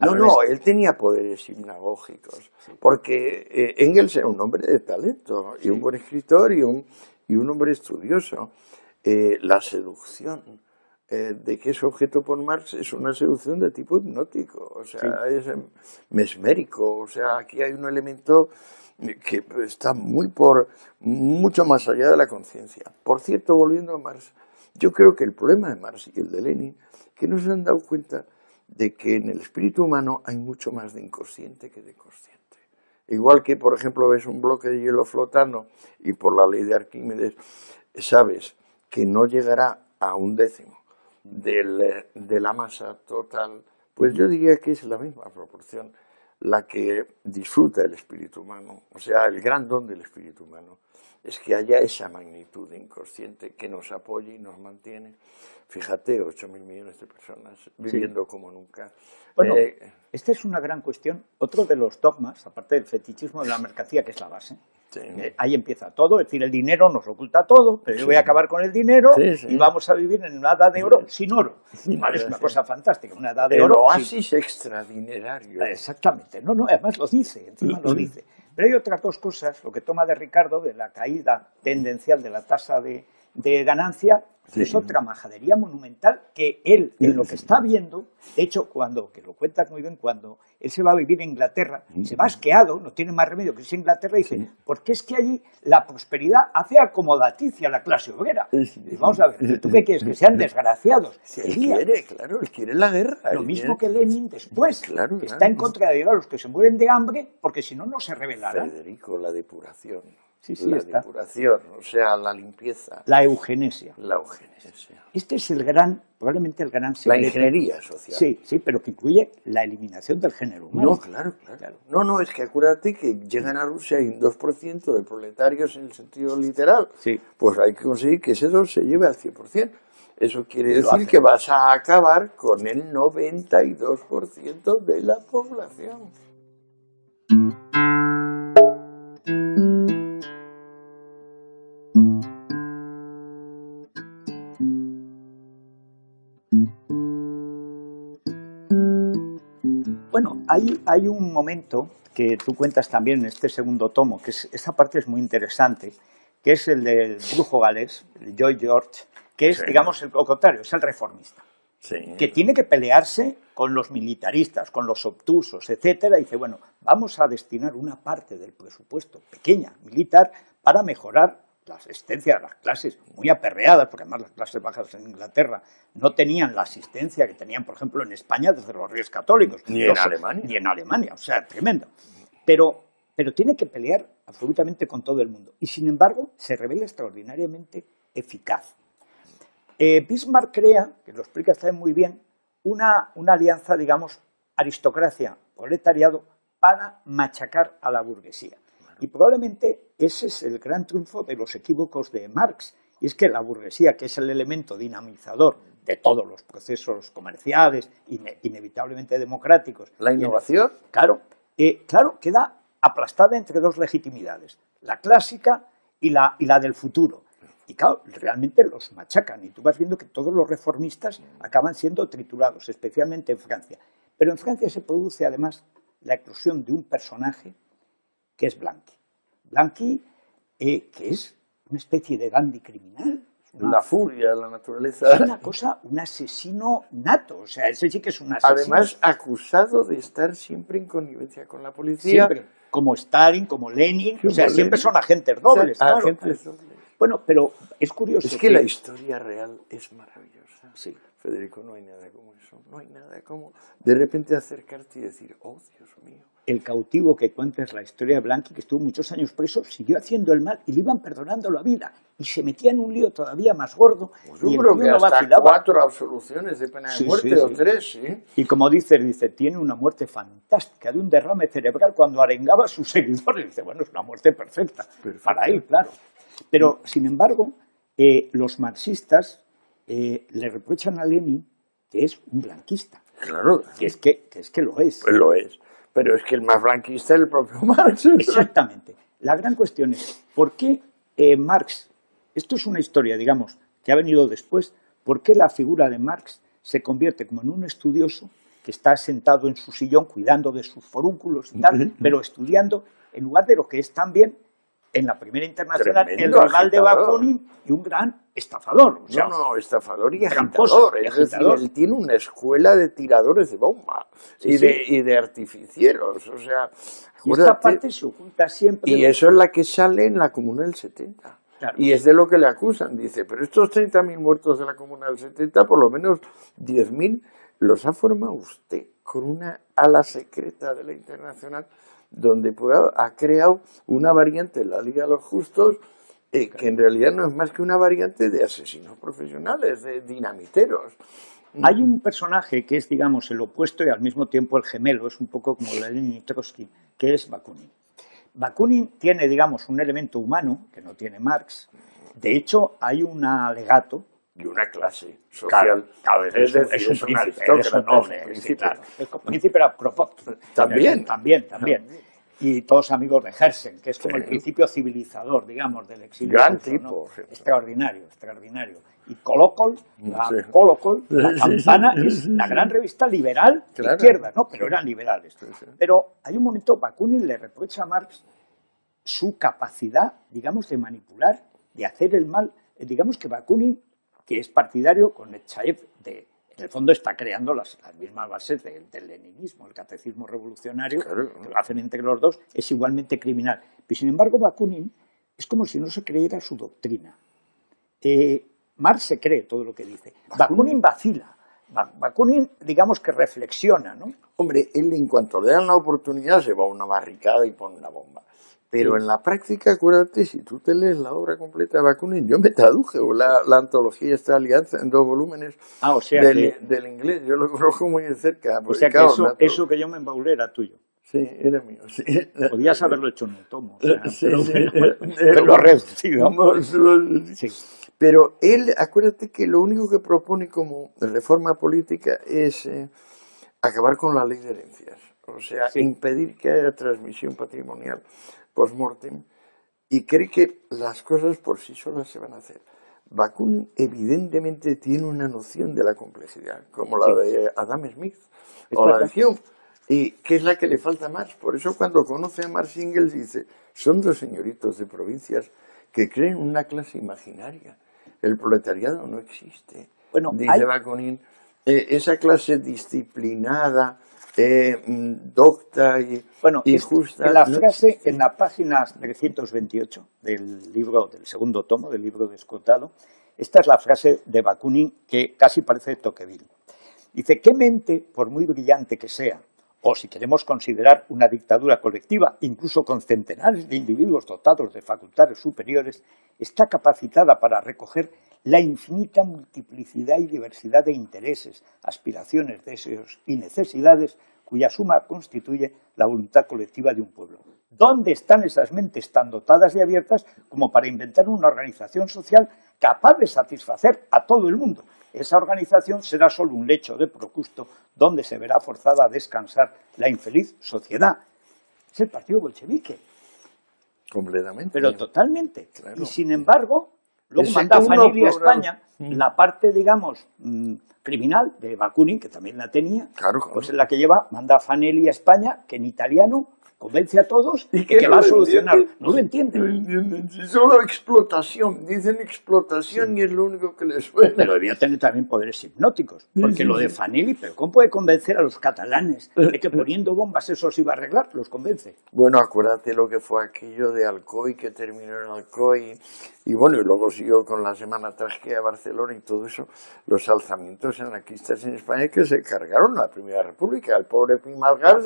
No, él tenía poderes hipnagógicos, porque Engels era un hombre de talento, y un buen escritor y un hombre estudioso. La seducción de que es objeto por Marx es una seducción de tipo hipnótico, o sea, es mesmérico, o sea, aquí hay un elemento que está mucho más allá de la conciencia. Por cierto, volviendo a Marx, yo creo que el problema de Marx y el de Lenin, que no se han dado cuenta de que en el espíritu humano hay mucho más de inconsciente que de consciente. Igual que, por ejemplo, ves un bloque de hielo flotando y por la ley de Arquímedes sabes que no llegará a 1/10 de la masa total, pues yo diría que es la misma proporción. la que disfruta el espíritu humano, o sea, el gran don del espíritu humano, es que haya esa magnitud inconsciente que nos apoya y nos mantiene. Fíjate, 8.000 millones de personas viviendo como nunca. Bueno, esta es una gran cuestión. Otro de los dogmas, aparte del fetichismo de la mercancía, que es la base. Sí. Ahí empieza todo, es decir, el dinero nos oculta todo, pero yo voy a acabar con el dinero y vamos a vivir en una edad de oro sin oro. Es una cosa fantástica, una edad de oro. El oasis extradinerario. Exactamente, no, además lo dice, encima lo dice. Pero hay otras dos cosas, lo que toma de Ricardo, de la caída tendencial de la tasa de ganancia, es otra majadería monumental que él, en lo que está viendo, de hecho, que lo cuentas muy bien, cuando él se va a vivir a Inglaterra, se va asqueado, no tiene más remedio que irse a Inglaterra, y dice, porque es que allí la prosperidad hace acomodaticia a la clase obrera. Y vamos a ver, ¿tú qué quieres? Que sean desgraciados. Él quiere, claro, él quiere la guerra. Lo mismo que Lenin después, que está en contra de los que se mueren de hambre, porque si no, no se rebelarán. Federico, la depuración. Sí, la depuración, o sea, la limpieza. La eugenesia. La eugenesia. Este es probablemente el gran secreto. La ingeniería social. Sí, pero que incluye la eliminación del género humano. No, claro. No, es que acuérdate que llegan a Rusia y un 2% de proletarios en el sentido literal. Sí. Pues hay que conseguir que ese 2 se lleve al 100%. Eso quiere decir que vas a acabar con el 92% de la población. Bueno, hay un momento que tú cuentas también en este segundo tomo, que esa parte es muy interesante, que es el del brujo galés, el Lloyd George, que es, digamos, lo contrario, es el reformista, que tiene que pelearse con los militaristas, con los obtusos, etcétera, y dice, bueno, vamos a destinar una parte del presupuesto, pequeña, militar, para mejorar la asistencia de las clases muy aperreadas, porque además las clases bajas en Inglaterra no tenían la asistencia que tenían, por ejemplo, en España desde los Reyes Católicos. Ni en Alemania. Ni en Alemania, o sea, tremendo. Pero tiene que pelear absolutamente con todo el mundo. Y sin embargo, se revela extraordinariamente eficaz. Bismarck crea, que lo explica también muy bien, una alianza, digamos, aristocracia-proletariado para machacar a la burguesía. Y probablemente ese es el gran triunfo de los equívocos de Marx, y es que la burguesía, que es el elemento dinamizador de todos los procesos comerciales, inevitablemente democráticos. ¿La innovación? Claro, queda aplastada entre dos legitimidades, la clásica y la del futuro. Y claro, realmente los machacan, y tú vas viendo que todos los reformistas acaban siendo triturados, especialmente en Francia. Pero en Francia se produce además la eclosión de un personaje que es Blanqui. Blanqui, que es una especie de Gandhi criminal. La furia de la naturaleza. Es una cosa, un asesino nato, o sea, ese sí que es un asesino. Además, acusado de estar siempre en connivencia con la policía. Siempre, como Stalin, como Lenin, o sea, siempre son agentes dobles. O sea, agentes dobles. Bueno, pero es curioso. Es que la historia real es maravillosa. Sí. Federico, no hay nada como eso. No hay nada como de repente acercarte y decir, oh, Dios mío. El cautivo que cuenta es la historia de Blanqui, que estuvo muchos años preso, siguió haciendo el mal y le iban perdonando la vida. Y se metía en un lío todavía más gordo. Pues yo creo que hasta 4 absoluciones de pena de muerte o 3, ¿sí? Y como dice, tiene una muerte fantástica, de un derrame cerebral cuando arengaba a sus seguidores. Dice, bueno, es una muerte perfecta. Para él, claro. Pero, sin embargo, los marxistas le reprochan a Lenin que es un blanquista. Claro. Que es que lo es. Pues lo es. Pero es que el más blanquista es el propio Marx. Exactamente. La gran cuestión es, ¿por qué Marx, esto es una historia, digamos, que ha venido después, ¿por qué la figura de Marx se convierte como en un estudioso que está sentado en su sillón cuidando de sus forúnculos y tal, pero estudiando en lugar de lo que es también en la Primera Internacional Tremendo el rival de Bakunin y un gran estafador? O sea, estafador y tramposo, agitador. Es decir, él tiene una escuela de tiradores de bomba y de artificieros. O sea, y esta parte se oculta siempre. Y eso es la que sale en la Comuna del 70. Claro. Y es de lo que le acusan. Dice, pero estos 30.000 muertos de la Comuna del 70, por lo menos 10.000 los ha formado usted con una ala secreta de la Internacional donde ha creado una variante de la Liga de los Justos que en realidad no es más que una variante de asesinos profesionales, de dinamiteros. Hay un personaje que es, digamos, el opuesto y al mismo tiempo el gemelo, es un poco como Lenin y Trotsky, que es Bakunin. Bakunin tiene, digamos, un elemento humano que no tiene Marx. De hecho, hay un alegato. Y una clase social. Claro, es un príncipe, es un noble. Sí, claro. El príncipe era Kropotkin. También. También. Y todos amigos de Herzen, que es como el principio civilizador, digamos, del exilio. Gran tipo. ¿no? Extraordinario. Y Colocol, la Campana, es la gran revista liberal de izquierda, ¿no? Pero eran liberales. Pero hay un momento, Bakunin le reprocha a Marx su capacidad, digamos, de manipular, de hacer el mal. Digamos que Bakunin, que es partidario con Nechayev, en el fondo está creando las mismas bases del leninismo, el catecismo revolucionario, que lo hacen entre los dos, es igualmente criminal. Pero sin embargo, Bakunin es como si no se creyera su doctrina. Marx se cree todo lo que dice. Bakunin vacila. Bakunin, digamos que reflexiona, ¿no? Hombre, él en cuanto le dan la oportunidad se va a una barricada y pone una bomba. Pero en la práctica, acuérdate, si tú te lees la obra completa de Bakunin, yo me traduje la antología esta Alianza en 2 volúmenes del inglés, yo lo conozco muy de cerca. O sea que eso que yo me embaulé era tuyo. Sí, era mío, sí. Podías haberlo hecho en un tomo. O sea, pero lo reducido. Sí. Pero él, acuérdate que lo único que propone como reforma política es acabar con la ley de herencias. O sea, impedir que haya transmisión patrimonial post-mortem, y cree que las cosas por sí solas se van a hacer. Bakunin evidentemente tiene una noción de la complejidad, como la de Adam Smith, o la de Hume, y que es la que le falta a Marx. Por eso cuando conoce a Marx, Engels dice, son 2 señoritos de provincias que creen una clase imaginaria. El proletariado no existe, dice Bakunin. Esa clase disciplinada, docta y justa. En la frase, en la página 328 del libro, del segundo tomo, del libro de Escotado, esta es la frase de Bakunin que casi parece de Tocqueville. Dice, ¿qué mente, por muy brillante que sea, o si queremos considerar una dictadura colectiva, incluso con centenares de individuos dotados de facultades superiores, está capacitada para recoger la infinita multiplicidad y diversidad de intereses, aspiraciones, deseos y necesidades cuya suma constituye la voluntad colectiva de un pueblo? ¿Dónde están esas mentes tan dotadas y abiertas como para inventar una organización social capaz de satisfacer a todo el mundo? Esa organización será solo un lecho de Procusto donde se verá forzada a descansar la infeliz sociedad. Es el partido bolchevique. Completamente. Pero totalmente. Claro. Y sin embargo, luego manda Fanelli a España, la parte, digamos, criminal de Bakunin, que también la tenía, pues es la que lleva, manda a Fanelli a España, que en italiano convence a todos y que va a solucionar. No lo entienden. Solo explotación, dicen explotación y es lo único que les suena. Pero debía tener también poderes hipnóticos, porque lo de Fanelli, pero ¿cómo puede convencer a los catalanes de que poniendo bombas eso se iba a arreglar? Los convence. Bueno, acuérdate lo que fue aquello de Alcoy, que terminó en Alcoy, y bueno, y luego siguió con la Semana Trágica de Barcelona y todo eso, los alzamientos anarquistas en España que se cargaron la Primera República, el pobre Pimalgar.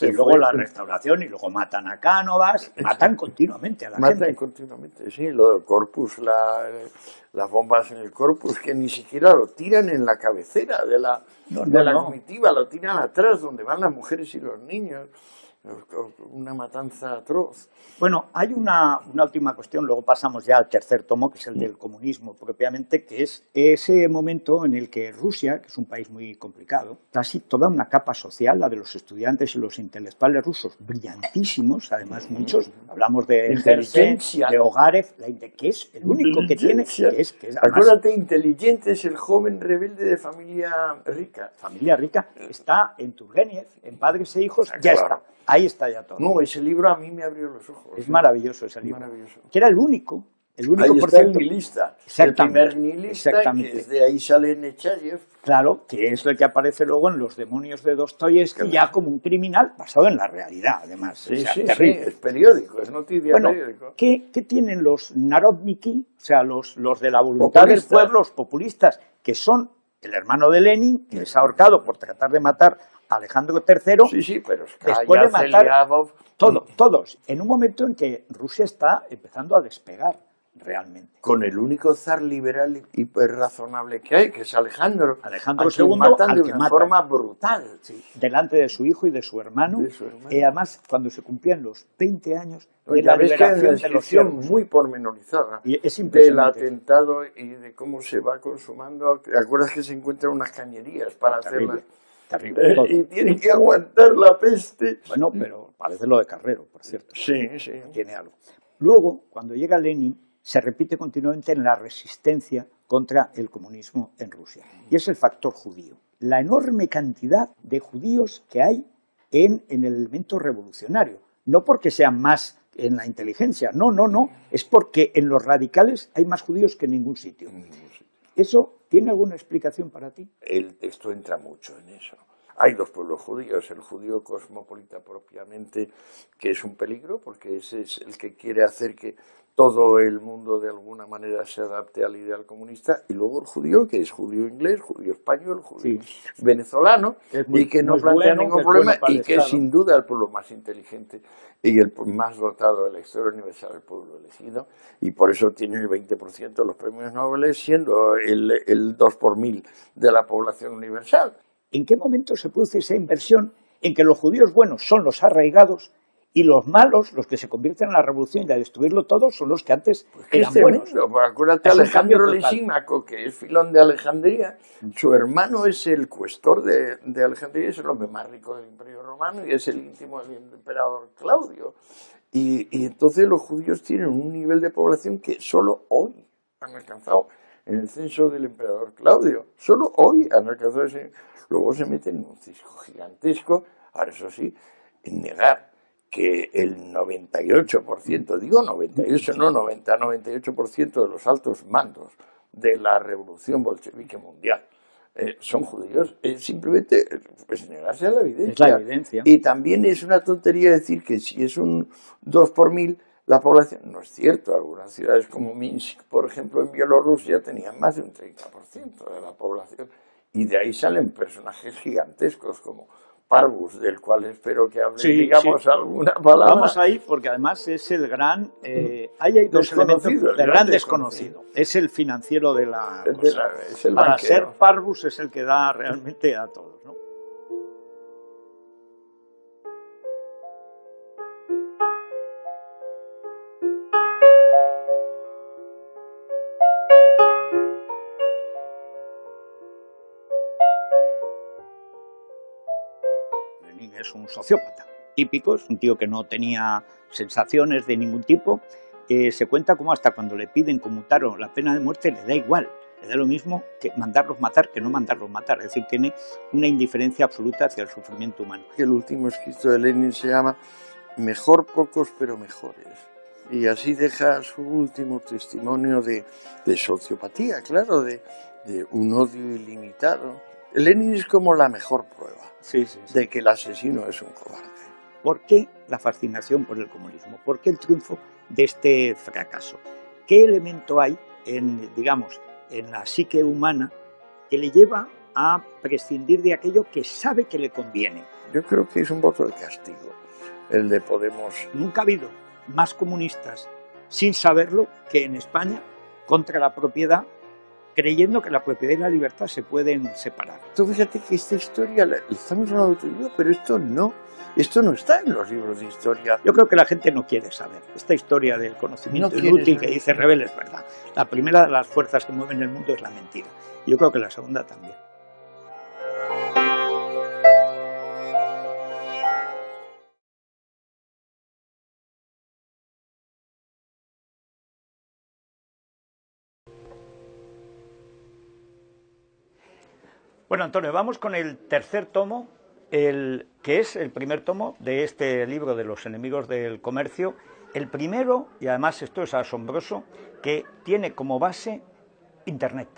Y luego la restauración, y luego matan a Cánovas, matan continuamente a la gente. Matan continuamente, sí, lo del Corpus, las bombas en el Corpus, que ni siquiera lo tiran en la cabecera de la comitiva, lo tiran atrás, donde van las mujeres y los niños. Una matanza atroz. Bueno, hay una última cuestión, luego pasamos ya al tercer tomo, que es el del comunismo propiamente, que es ese momento en el que Rusia, que es un país muy complicado, casi toda una capa social, la de los estudiantes y los intelectuales rusos, brillantísimos, además muchos, hablamos de inteligencia, de Ogarev, que es el único que tiene, que es además, acuérdate, inteligente es el joven rebelde de familia rica. Familia rica, está en Turgenev, en Padres e Hijos, ya está. Ahí está ya todo. No, ese libro a mí me abrió los ojos. Es maravilloso ese libro. Maravilloso. Que era el único ahí por está cierto. El nihilista. El primer nihilista, que desde ahí sale Nechayev. Claro, que es el que aparece luego en Los demonios de Dostoyevsky, ya como un criminal basado en la realidad, además. Sí, sí, es periódico, es noticia periódico. ¿Qué tienen los Narodniki, o sea, los de la voluntad del pueblo, los populistas, que son el hermano de Lenin, que es ahorcado por tratar de matar Alejandro III, sí, pero después de matar todos, en un momento en que Rusia está empezando a despegar realmente. Con el único zar liberal hiperrazonable que hay, que es Alejandro. Alejandro a quien II, matan de al que una matan. forma brutal. Sí, delante de su hijo y de su hermano. Y además, cuando se cumplían los 20 años de la liberación de los siervos. Muy pormenorizada Y es del impresionante. atentado y de cómo se va consumando. ¿Te acuerdas que se encuentran unas cañerías para hacerlas? Terrible. Y tienen que aguantar la peste. Bueno, pero parece lo de Carrero, por cierto. Sí, sí. Tiene algo. Luego, cuando llega Lenin, se repite continuamente en la resistencia contra el comunismo en Rusia. Y es el factor judío. La enorme cantidad de judíos que hay en el elemento revolucionario. No porque sean más en la inteligencia, no. Es porque en los radicales hay más judíos que en ningún sitio. ¿Eso tiene alguna explicación para ti? El texto entra mucho en eso. Hay dos pueblos judíos, el judío cosmopolita propiamente, que es un peligro, porque ese es el que quiere hacer que todo el mundo de alguna manera se adapte al ideal comunista, y luego el judío, que es judío inglés, judío español, judío venezolano, y que no plantea ningún problema, y que es sin duda el pueblo más inteligente y el más dotado de la historia universal, el pueblo elegido, y por eso tiene el 20% de los premios Nobel, siendo el 2 por 1000 de la población universal. ¿En qué momento se produce esa inversión en que los judíos buenos son los arraigados y los malos, los que se convierten en la revolución y a destruirlo todo, son los que antes eran buenos? Acuérdate, Alejandro Lisímaco, que es Filón de Alejandría, su hermano es el cuestor de Alejandría, es el hombre más rico del Imperio Romano y es el íntimo del emperador Claudio. Y entonces los judíos tienen un nivel de población que solo hoy han alcanzado en el censo del emperador Claudio. Solo hoy han alcanzado ese. Luego se meten en un cisco gigantesco, ahora eso sí, en negar que el 98%, digo 98, no 90, 98% de los altos mandos de la revolución bolchevique mundial son judíos. Es simplemente pues, negarse a la evidencia. Es la evidencia. Y también es una tontería decir que si es un 2 por 1000, la población, no es cierto, algunas ciudades como Minsk, por ejemplo, en Bielorrusia, tenían más de un 30% de la población. Y de ahí salen personajes gigantescos como Parvus, del cual espero que hable, digamos, alguna palabra. Vamos ahí porque además es el gran... ahí hay dos elementos del gran desconocido. Es el financiero de la... Es el para banquero. ser Parvus es el que da realmente a todos, ¿no? Es un sociópata típico, es un tío que no tenía sensaciones de ningún tipo. Se cuenta como hasta cuando le piden conmutar la pena de muerte le da igual, le da lo mismo que mandarlos matar que no mandarlos matar, es decir, tiene una indiferencia absoluta hacia el sufrimiento humano. El último escrito de Lenin se llama Mejor pocos pero mejores, y así deja su último testimonio de sociopatía, claro, de un odio ilimitado. Lenin es como la mejor prueba de que el asesino es un cobarde. ¿Por qué la fascinación por el comunismo? ¿Por qué el triunfo de este fracaso? ¿Qué elemento hay en la psique humana que le lleva a prescindir de aquello que sabe que le conviene? Yo creo que es un voto de castigo, el de Podemos. Nunca ha habido más comunistas sin saberlo que en España contra la propiedad, creyendo que la propiedad y la libertad se pueden separar. Tú fíjate que esta historia, estamos hablando de tu libro, pero esto no está en los libros de historia. Yo creo que la gente no quiere saber. Esta historia del conocimiento inútil que dice Rebel es verdad. La primera de las fuerzas que mueven el mundo es la mentira. Yo creo que la segunda también. Bueno, Antonio, vamos con el tercer tomo, que es el primer tomo de este libro de los enemigos del comercio. El primero, y además esto es asombroso, que tiene como base Internet.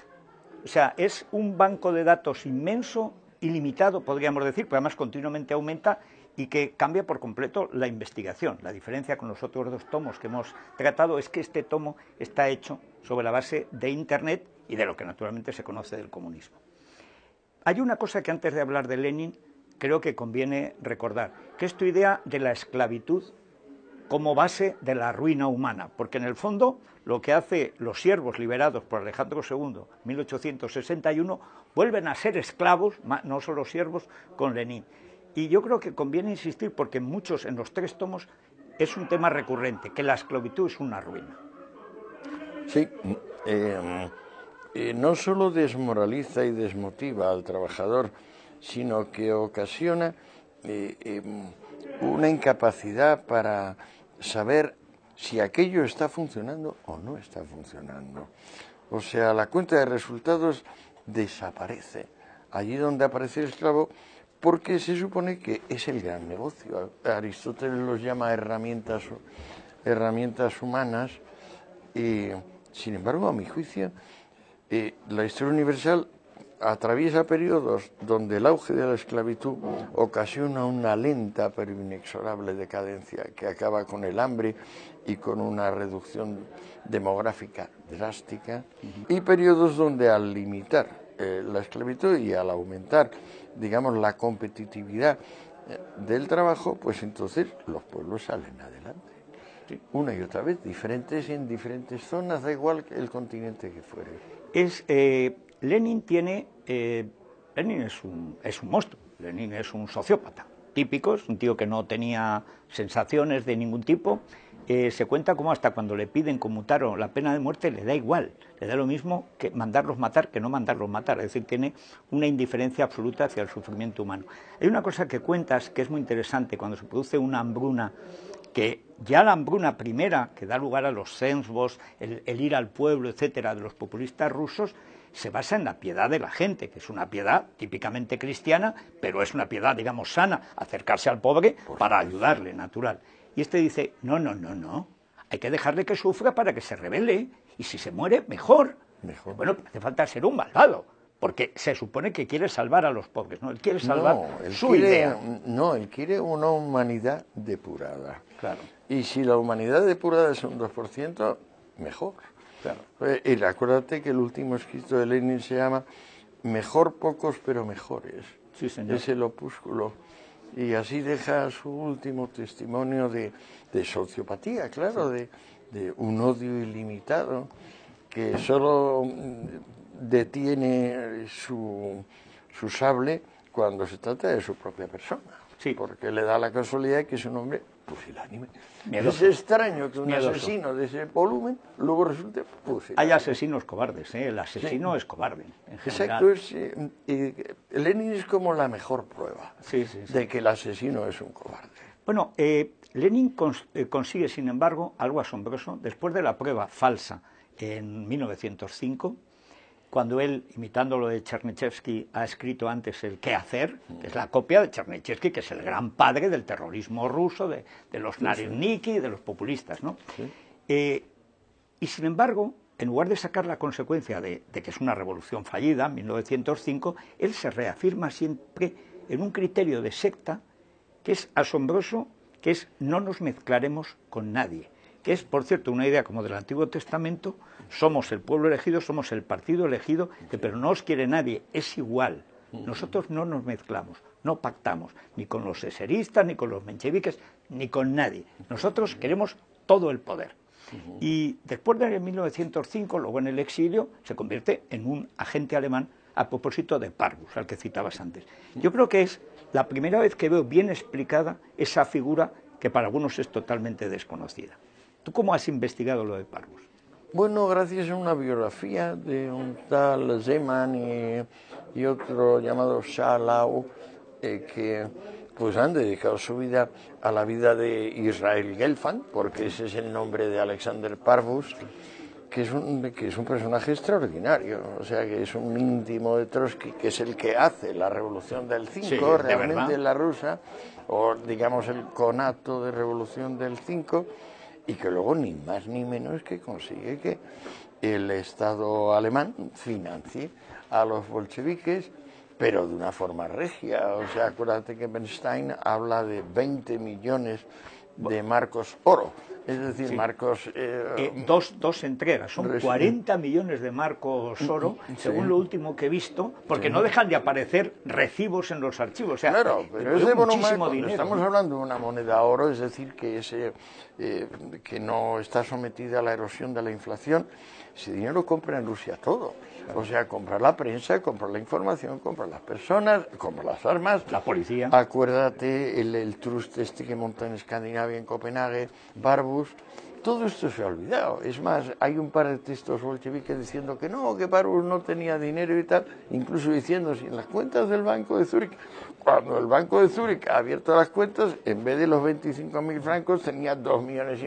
O sea, es un banco de datos inmenso, ilimitado, podríamos decir, pero además continuamente aumenta y que cambia por completo la investigación. La diferencia con los otros dos tomos que hemos tratado es que este tomo está hecho sobre la base de Internet y de lo que naturalmente se conoce del comunismo. Hay una cosa que antes de hablar de Lenin creo que conviene recordar, que es tu idea de la esclavitud como base de la ruina humana, porque en el fondo lo que hace los siervos liberados por Alejandro II en 1861 vuelven a ser esclavos, no solo siervos, con Lenin. Y yo creo que conviene insistir, porque en los 3 tomos, es un tema recurrente, que la esclavitud es una ruina. Sí, no solo desmoraliza y desmotiva al trabajador, sino que ocasiona una incapacidad para saber si aquello está funcionando o no está funcionando. O sea, la cuenta de resultados desaparece allí donde aparece el esclavo, porque se supone que es el gran negocio. Aristóteles los llama herramientas humanas, y sin embargo, a mi juicio, la historia universal atraviesa periodos donde el auge de la esclavitud ocasiona una lenta pero inexorable decadencia que acaba con el hambre y con una reducción demográfica drástica, y periodos donde al limitar la esclavitud y al aumentar, digamos, la competitividad del trabajo, pues entonces los pueblos salen adelante. Sí. Una y otra vez, diferentes en diferentes zonas, da igual el continente que fuere. Lenin es un monstruo, Lenin es un sociópata típico, es un tío que no tenía sensaciones de ningún tipo. Se cuenta como hasta cuando le piden conmutar la pena de muerte le da igual, le da lo mismo que mandarlos matar que no mandarlos matar, es decir, tiene una indiferencia absoluta hacia el sufrimiento humano. Hay una cosa que cuentas que es muy interesante, cuando se produce una hambruna, que ya la hambruna primera, que da lugar a los censvos, el ir al pueblo, etcétera, de los populistas rusos, se basa en la piedad de la gente, que es una piedad típicamente cristiana, pero es una piedad, digamos, sana, acercarse al pobre para ayudarle, natural. Y este dice, no, hay que dejarle que sufra para que se rebele, y si se muere, mejor. Bueno, hace falta ser un malvado, porque se supone que quiere salvar a los pobres, ¿no? Él quiere salvar su idea. No, él quiere una humanidad depurada. Claro. Y si la humanidad depurada es un 2%, mejor. Claro. Y acuérdate que el último escrito de Lenin se llama Mejor pocos pero mejores. Sí, señor. Es el opúsculo. Y así deja su último testimonio de sociopatía, claro, de un odio ilimitado que solo detiene su sable cuando se trata de su propia persona. Sí. Porque le da la casualidad de que es un hombre pusilánime. Es extraño que un asesino de ese volumen luego resulte pusilánime. Hay asesinos cobardes, ¿eh? El asesino es cobarde, en general. Exacto. Lenin es como la mejor prueba de que el asesino es un cobarde. Bueno, Lenin consigue, sin embargo, algo asombroso. Después de la prueba falsa en 1905, cuando él, imitando lo de Chernyshevsky, ha escrito antes el ¿Qué hacer?, que es la copia de Chernyshevsky, que es el gran padre del terrorismo ruso, de los Naredniki, de los populistas, ¿no? Sí. Y sin embargo, en lugar de sacar la consecuencia de que es una revolución fallida, en 1905, él se reafirma siempre en un criterio de secta que es asombroso, que es no nos mezclaremos con nadie, que es, por cierto, una idea como del Antiguo Testamento: somos el pueblo elegido, somos el partido elegido, pero no os quiere nadie, es igual. Nosotros no nos mezclamos, no pactamos, ni con los eseristas, ni con los mencheviques, ni con nadie. Nosotros queremos todo el poder. Y después de 1905, luego en el exilio, se convierte en un agente alemán a propósito de Parvus, al que citabas antes. Yo creo que es la primera vez que veo bien explicada esa figura que para algunos es totalmente desconocida. ¿Tú cómo has investigado lo de Parvus? Bueno, gracias a una biografía de un tal Zeman y otro llamado Shalau, que pues han dedicado su vida a la vida de Israel Gelfand, porque ese es el nombre de Alexander Parvus, que es un personaje extraordinario, o sea, que es un íntimo de Trotsky, que es el que hace la revolución del 5, sí, realmente la rusa, o digamos el conato de revolución del 5, y que luego ni más ni menos que consigue que el Estado alemán financie a los bolcheviques, pero de una forma regia. O sea, acuérdate que Bernstein habla de 20 millones de marcos oro Es decir, Sí. marcos... Dos entregas, son 40 millones de marcos oro, según lo último que he visto, porque no dejan de aparecer recibos en los archivos. O sea, claro, pero ese muchísimo bono, dinero. estamos hablando de una moneda oro, es decir, que no está sometida a la erosión de la inflación. Ese dinero compra en Rusia todo. O sea, compra la prensa, compra la información, compra las personas, compra las armas. La policía. Acuérdate el trust este que monta en Escandinavia, en Copenhague, Barbus. Todo esto se ha olvidado. Es más, hay un par de textos bolcheviques diciendo que no, que Barbus no tenía dinero y tal, incluso diciendo si en las cuentas del Banco de Zúrich, cuando el Banco de Zúrich ha abierto las cuentas, en vez de los 25.000 francos tenía 2,5 millones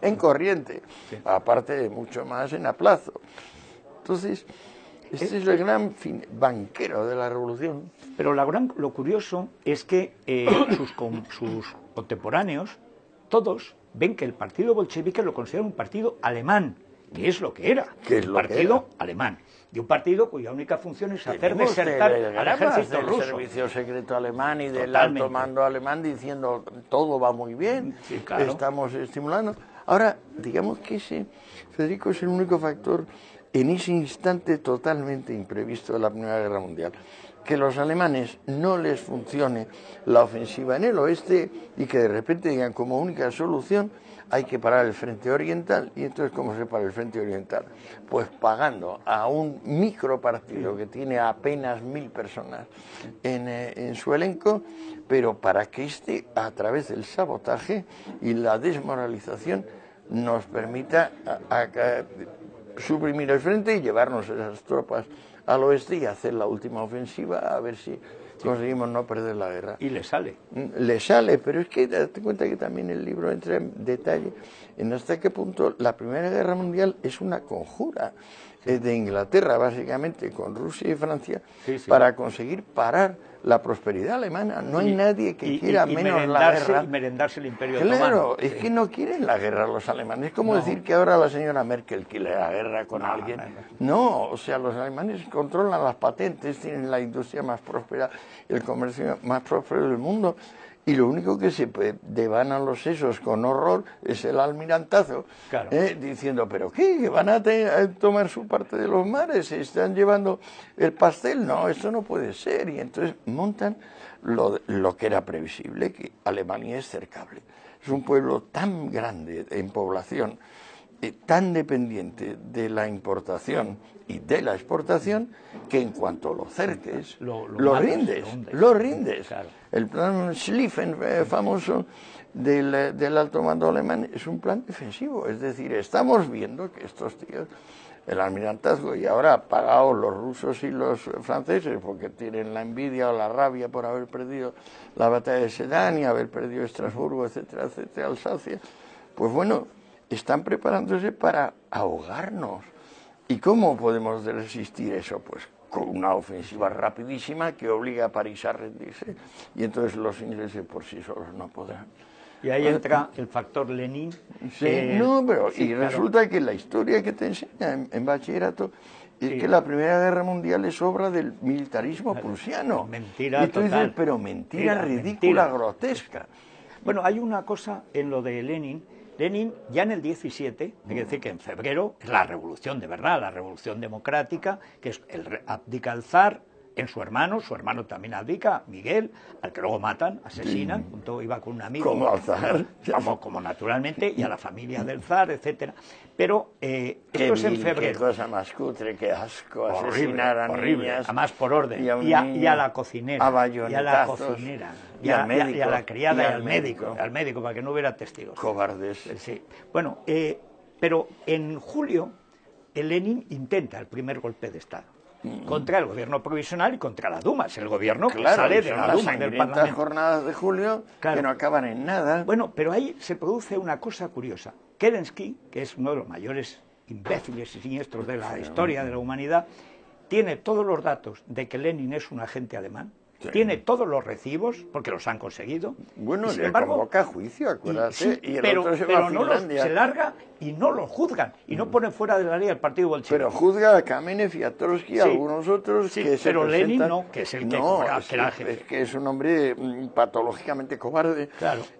en corriente, sí, aparte de mucho más en a plazo. Entonces, este es el gran banquero de la revolución. Pero lo curioso es que sus contemporáneos, todos, ven que el partido bolchevique lo consideran un partido alemán, que es lo que era, un partido alemán. Y un partido cuya única función es hacer desertar al ejército ruso. Del servicio secreto alemán y del alto mando alemán diciendo todo va muy bien, sí, claro, estamos estimulando. Ahora, digamos que Federico, es el único factor en ese instante totalmente imprevisto de la Primera Guerra Mundial. Que los alemanes no les funcione la ofensiva en el oeste y que de repente digan como única solución hay que parar el frente oriental. Y entonces, ¿cómo se para el frente oriental? Pues pagando a un micropartido que tiene apenas 1.000 personas en su elenco, pero para que a través del sabotaje y la desmoralización, nos permita suprimir el frente y llevarnos esas tropas al oeste y hacer la última ofensiva a ver si conseguimos no perder la guerra. Y le sale. Le sale, pero es que date cuenta que también el libro entra en detalle en hasta qué punto la Primera Guerra Mundial es una conjura de Inglaterra, básicamente, con Rusia y Francia, para conseguir parar la prosperidad alemana. No hay nadie que quiera menos la guerra. Y merendarse el imperio otomano. Claro, es que no quieren la guerra los alemanes. Es como decir que ahora la señora Merkel quiere la guerra con alguien. No, o sea, los alemanes controlan las patentes, tienen la industria más próspera, el comercio más próspero del mundo. Y lo único que se devanan los sesos con horror es el almirantazo, claro, diciendo, ¿pero qué? ¿Que van a tomar su parte de los mares? ¿Se están llevando el pastel? No, esto no puede ser. Y entonces montan lo que era previsible, que Alemania es cercable. Es un pueblo tan grande en población, tan dependiente de la importación y de la exportación, que en cuanto lo cerques, lo rindes. Claro. El plan Schlieffen famoso del alto mando alemán es un plan defensivo, es decir, estamos viendo que estos tíos, el almirantazgo, y ahora pagados los rusos y los franceses porque tienen la envidia o la rabia por haber perdido la batalla de Sedan y haber perdido Estrasburgo, etcétera, etcétera, Alsacia, pues bueno, están preparándose para ahogarnos. ¿Y cómo podemos resistir eso? Pues con una ofensiva rapidísima que obliga a París a rendirse. Y entonces los ingleses por sí solos no podrán. Y ahí entra el factor Lenin. Y resulta que la historia que te enseña en bachillerato es que la Primera Guerra Mundial es obra del militarismo prusiano. Mentira y tú total. dices, pero mentira ridícula, grotesca. Bueno, hay una cosa en lo de Lenin. Lenin, ya en el 17, hay que decir que en febrero, es la revolución de verdad, la revolución democrática, que es abdica el zar en su hermano también abdica, Miguel, al que luego matan, asesinan, iba con un amigo. Como al zar. Como naturalmente, y a la familia del zar, etcétera. Pero esto es en febrero. Qué cosa más cutre, qué asco, asesinar a niñas. Además por orden. Y a la cocinera. A y a la cocinera. Y a la criada y al médico. Al médico, para que no hubiera testigos. Cobardes. Sí. Bueno, pero en julio, Lenin intenta el primer golpe de Estado. Contra el gobierno provisional y contra la Duma. Es el gobierno que sale de la Duma, del Parlamento. Jornadas de julio que no acaban en nada. Bueno, pero ahí se produce una cosa curiosa. Kerensky, que es uno de los mayores imbéciles y siniestros de la historia de la humanidad, tiene todos los datos de que Lenin es un agente alemán, tiene todos los recibos, porque los han conseguido. Bueno, y sin le embargo, convoca a juicio, acuérdate, sí, y el pero, otro se va pero a no Finlandia. se larga y no lo juzgan, y no ponen fuera de la ley al partido bolchevique. Pero juzga a Kamenev y a Trotsky y a algunos otros que se pero presentan... Lenin no, que es el que era el jefe. Es que es un hombre patológicamente cobarde,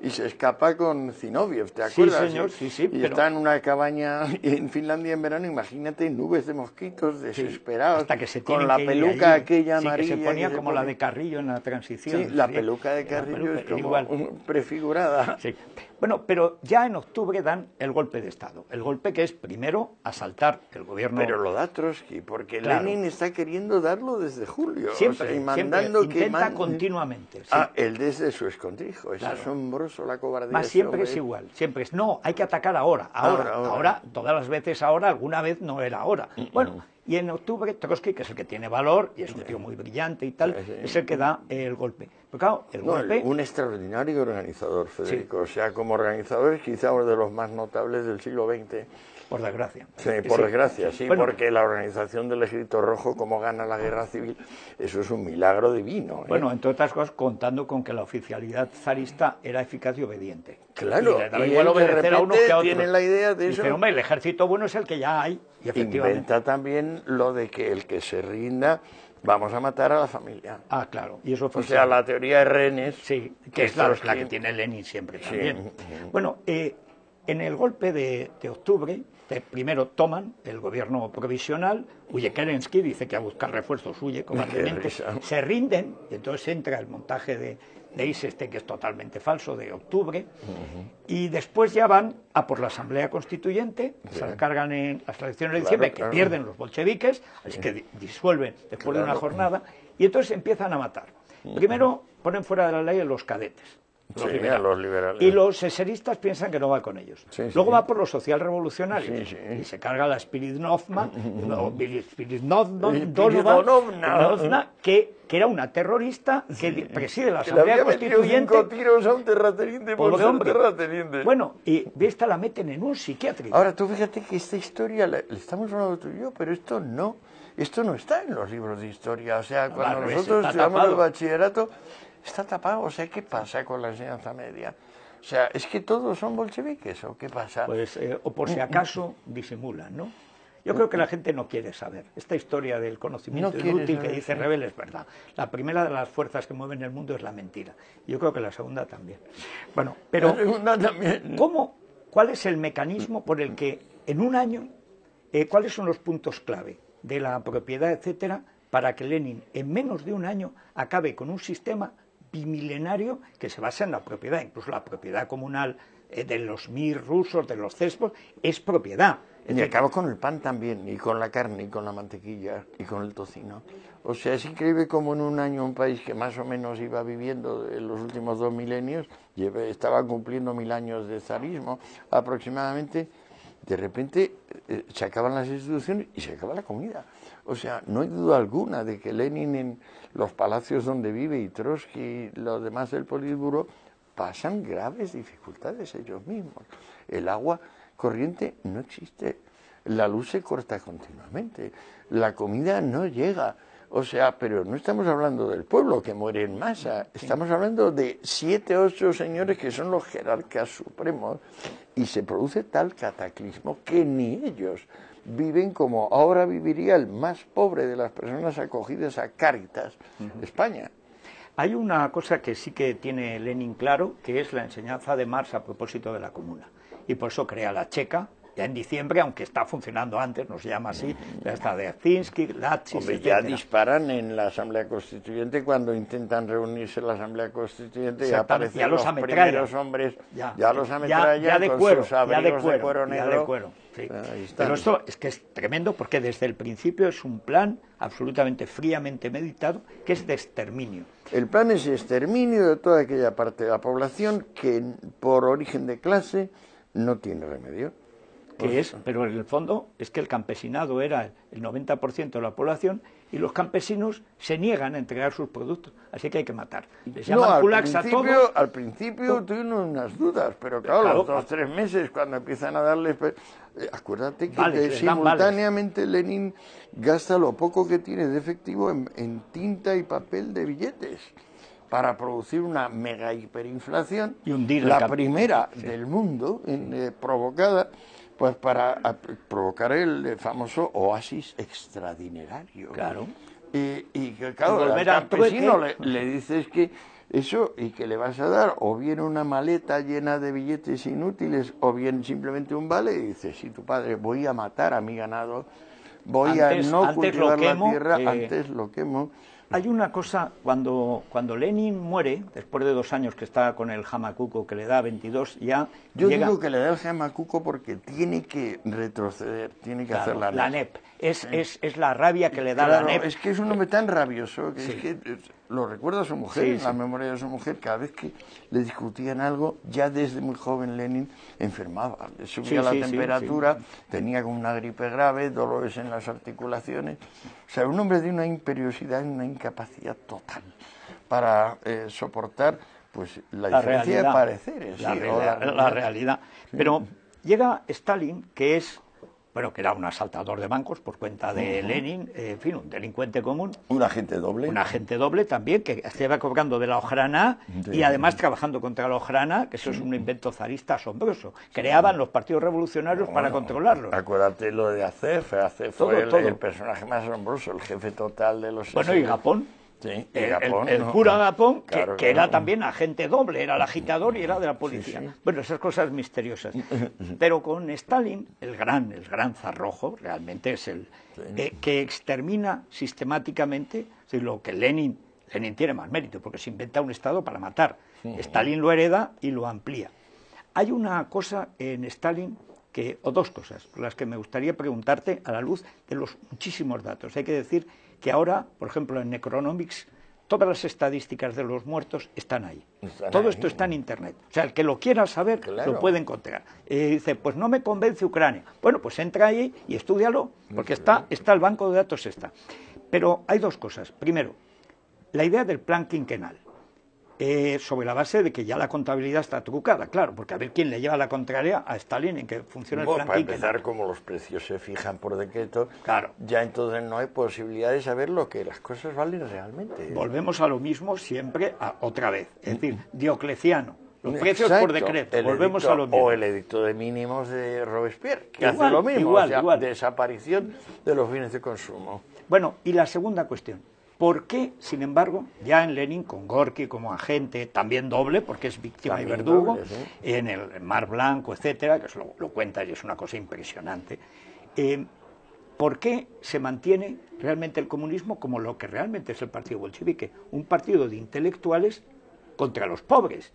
y se escapa con Zinoviev, ¿te acuerdas? Sí, señor, sí, y está en una cabaña en Finlandia en verano, imagínate, nubes de mosquitos desesperados, hasta que se con la peluca aquella amarilla. Que se ponía como la de Carrillo en la transición. Sí, la peluca de Carrillo es como igual. Prefigurada. Sí. Bueno, pero ya en octubre dan el golpe de Estado. El golpe que es, primero, asaltar el gobierno... Pero lo da Trotsky, porque Lenin está queriendo darlo desde julio. Siempre, y mandando intenta continuamente. Sí. Él desde su escondrijo. Es asombroso la cobardía. Más siempre es igual. Siempre es, no, hay que atacar ahora. Ahora, todas las veces ahora, alguna vez no era ahora. Bueno, y en octubre Trotsky, que es el que tiene valor, y es un tío muy brillante y tal, es el que da el golpe. Pero claro, el golpe... Un extraordinario organizador, Federico. O sea, como organizador es quizá uno de los más notables del siglo XX. Por desgracia. Sí, por desgracia, sí, bueno, porque la organización del Ejército Rojo, como gana la guerra civil, eso es un milagro divino. Bueno, entre otras cosas, contando con que la oficialidad zarista era eficaz y obediente. Claro, y igual obedecer a unos que a otros. Tienen la idea de eso. Dice, hombre, el ejército bueno es el que ya hay. Y efectivamente. Inventa también lo de que el que se rinda, vamos a matar a la familia. Ah, claro. Y eso o sea, la teoría de rehenes. Sí, que es la que tiene Lenin siempre también. Bueno, en el golpe de octubre, primero toman el gobierno provisional, huye Kerensky, dice que a buscar refuerzos huye cobardemente, se rinden, y entonces entra el montaje de Iseste, que es totalmente falso, de octubre, y después ya van a por la Asamblea Constituyente, se la cargan en las elecciones de diciembre, que pierden los bolcheviques, así que disuelven después de una jornada, y entonces empiezan a matar. Primero ponen fuera de la ley a los cadetes. Los liberales. Y los eseristas piensan que no va con ellos. Luego va por los socialrevolucionarios y se carga la Spiridnovna, que era una terrorista que preside la Asamblea Constituyente. 5 tiros a un terrateniente por ser terrateniente. Bueno, y esta la meten en un psiquiátrico. Ahora, tú fíjate que esta historia, le estamos hablando tú y yo, pero esto no está en los libros de historia. O sea, cuando nosotros llevamos el bachillerato, está tapado. O sea, ¿qué pasa con la enseñanza media? O sea, ¿es que todos son bolcheviques o qué pasa? Pues, o por si acaso disimulan, ¿no? Yo creo que la gente no quiere saber. Esta historia del conocimiento inútil que dice Rebel es verdad. La primera de las fuerzas que mueven el mundo es la mentira. Yo creo que la segunda también. Bueno, pero la segunda también. ¿Cuál es el mecanismo por el que en un año, cuáles son los puntos clave de la propiedad, etcétera, para que Lenin en menos de un año acabe con un sistema bimilenario que se basa en la propiedad, incluso la propiedad comunal de los mir rusos, de los cespos, es propiedad. Y acaba con el pan también, y con la carne, y con la mantequilla, y con el tocino. O sea, es increíble como en un año un país que más o menos iba viviendo en los últimos 2 milenios, estaba cumpliendo 1000 años de zarismo aproximadamente, de repente se acaban las instituciones y se acaba la comida. O sea, no hay duda alguna de que Lenin en los palacios donde vive y Trotsky y los demás del Politburo pasan graves dificultades ellos mismos. El agua corriente no existe, la luz se corta continuamente, la comida no llega. O sea, pero no estamos hablando del pueblo que muere en masa, estamos hablando de 7 o 8 señores que son los jerarcas supremos y se produce tal cataclismo que ni ellos viven como ahora viviría el más pobre de las personas acogidas a Cáritas, España. Hay una cosa que sí que tiene Lenin claro, que es la enseñanza de Marx a propósito de la comuna. Y por eso crea la Checa, ya en diciembre, aunque está funcionando antes, no se llama así, ya está Dierzinski, Latsis, etc. Ya disparan en la Asamblea Constituyente cuando intentan reunirse en la Asamblea Constituyente y aparecen los primeros hombres, ya los ametrallan con sus abrigos de cuero negro. Sí. Pero esto es que es tremendo porque desde el principio es un plan absolutamente fríamente meditado que es de exterminio. El plan es exterminio de toda aquella parte de la población que por origen de clase no tiene remedio. pero en el fondo es que el campesinado era el 90% de la población y los campesinos se niegan a entregar sus productos, así que hay que matar. Les llaman kulaks a todos. Al principio tuvieron unas dudas, pero claro, los 2 o 3 meses cuando empiezan a darles... acuérdate que simultáneamente Lenin gasta lo poco que tiene de efectivo en tinta y papel de billetes para producir una mega hiperinflación, y hundir la primera del mundo, provocada pues para provocar el famoso oasis extradinerario. Claro. Y que claro, al campesino le dices que eso, y que le vas a dar o bien una maleta llena de billetes inútiles o bien simplemente un vale, y dices, sí, tu padre, voy a matar a mi ganado, voy a no cultivar la tierra, antes lo quemo. Hay una cosa, cuando Lenin muere, después de 2 años que está con el Hamakuko, que le da 22, ya Yo digo que le da el Hamakuko porque tiene que retroceder, tiene que hacer la NEP. Es la rabia que le da la NEP. Es que es un hombre tan rabioso que es que lo recuerda a su mujer, en la memoria de su mujer, cada vez que le discutían algo, ya desde muy joven Lenin enfermaba, le subía la temperatura, tenía como una gripe grave, dolores en las articulaciones, o sea, un hombre de una imperiosidad y una incapacidad total para soportar pues la diferencia de pareceres. La realidad. Pero llega Stalin, que es... bueno, que era un asaltador de bancos por cuenta de Lenin, en fin, un delincuente común. Un agente doble. Un agente doble también, que se iba cobrando de la Ojrana y además trabajando contra la Ojrana, que eso es un invento zarista asombroso. Creaban los partidos revolucionarios para controlarlos. Acuérdate lo de Acef. Acef fue el personaje más asombroso, el jefe total de los... Bueno, y Gapón. Sí, el cura Gapón, que era también agente doble, era el agitador y era de la policía. Sí. Bueno, esas cosas misteriosas. Pero con Stalin, el gran zar rojo, realmente es el que extermina sistemáticamente, es decir, lo que Lenin tiene más mérito, porque se inventa un Estado para matar. Stalin lo hereda y lo amplía. Hay una cosa en Stalin, o 2 cosas, por las que me gustaría preguntarte a la luz de los muchísimos datos. Hay que decir que ahora, por ejemplo, en Necronomics, todas las estadísticas de los muertos están ahí. Todo esto está en Internet. O sea, el que lo quiera saber, lo puede encontrar. Dice, pues no me convence Ucrania. Bueno, pues entra ahí y estúdialo, porque está el banco de datos. Pero hay 2 cosas. Primero, la idea del plan quinquenal. Sobre la base de que ya la contabilidad está trucada, claro, porque a ver quién le lleva la contraria a Stalin en que funciona el plan para quinquenal. empezar, como los precios se fijan por decreto, claro, ya entonces no hay posibilidad de saber lo que las cosas valen realmente. Volvemos a lo mismo siempre, otra vez, es decir, Diocleciano, los precios por decreto, volvemos a lo mismo. O el edicto de mínimos de Robespierre, que hace lo mismo, igual. Desaparición de los bienes de consumo. Bueno, y la segunda cuestión. ¿Por qué, sin embargo, ya en Lenin, con Gorky como agente, también doble, porque es víctima y verdugo, en el Mar Blanco, etcétera, que lo cuenta y es una cosa impresionante, ¿por qué se mantiene realmente el comunismo como lo que realmente es el partido bolchevique? Un partido de intelectuales contra los pobres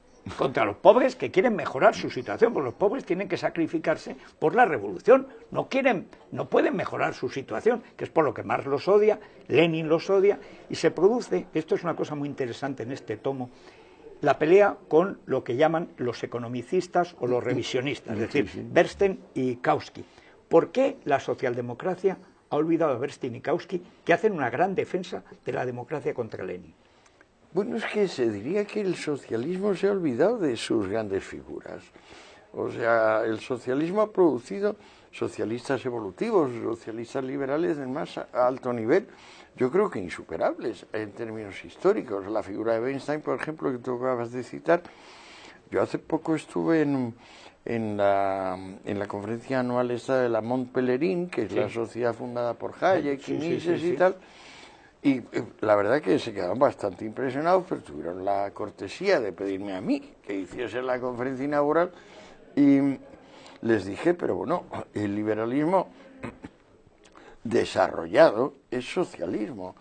que quieren mejorar su situación, porque los pobres tienen que sacrificarse por la revolución, no pueden mejorar su situación, que es por lo que Marx los odia, Lenin los odia, y se produce, esto es una cosa muy interesante en este tomo, la pelea con lo que llaman los economicistas o los revisionistas, es decir, Bernstein y Kautsky. ¿Por qué la socialdemocracia ha olvidado a Bernstein y Kautsky, que hacen una gran defensa de la democracia contra Lenin? Bueno, es que se diría que el socialismo se ha olvidado de sus grandes figuras. O sea, el socialismo ha producido socialistas evolutivos, socialistas liberales del más alto nivel, yo creo que insuperables en términos históricos. La figura de Bernstein, por ejemplo, que tú acabas de citar, yo hace poco estuve en la conferencia anual esta de la Mont Pelerin, que es la sociedad fundada por Hayek y Mises y tal, y la verdad que se quedaron bastante impresionados, pero tuvieron la cortesía de pedirme a mí que hiciese la conferencia inaugural y les dije, pero bueno, el liberalismo desarrollado es socialismo.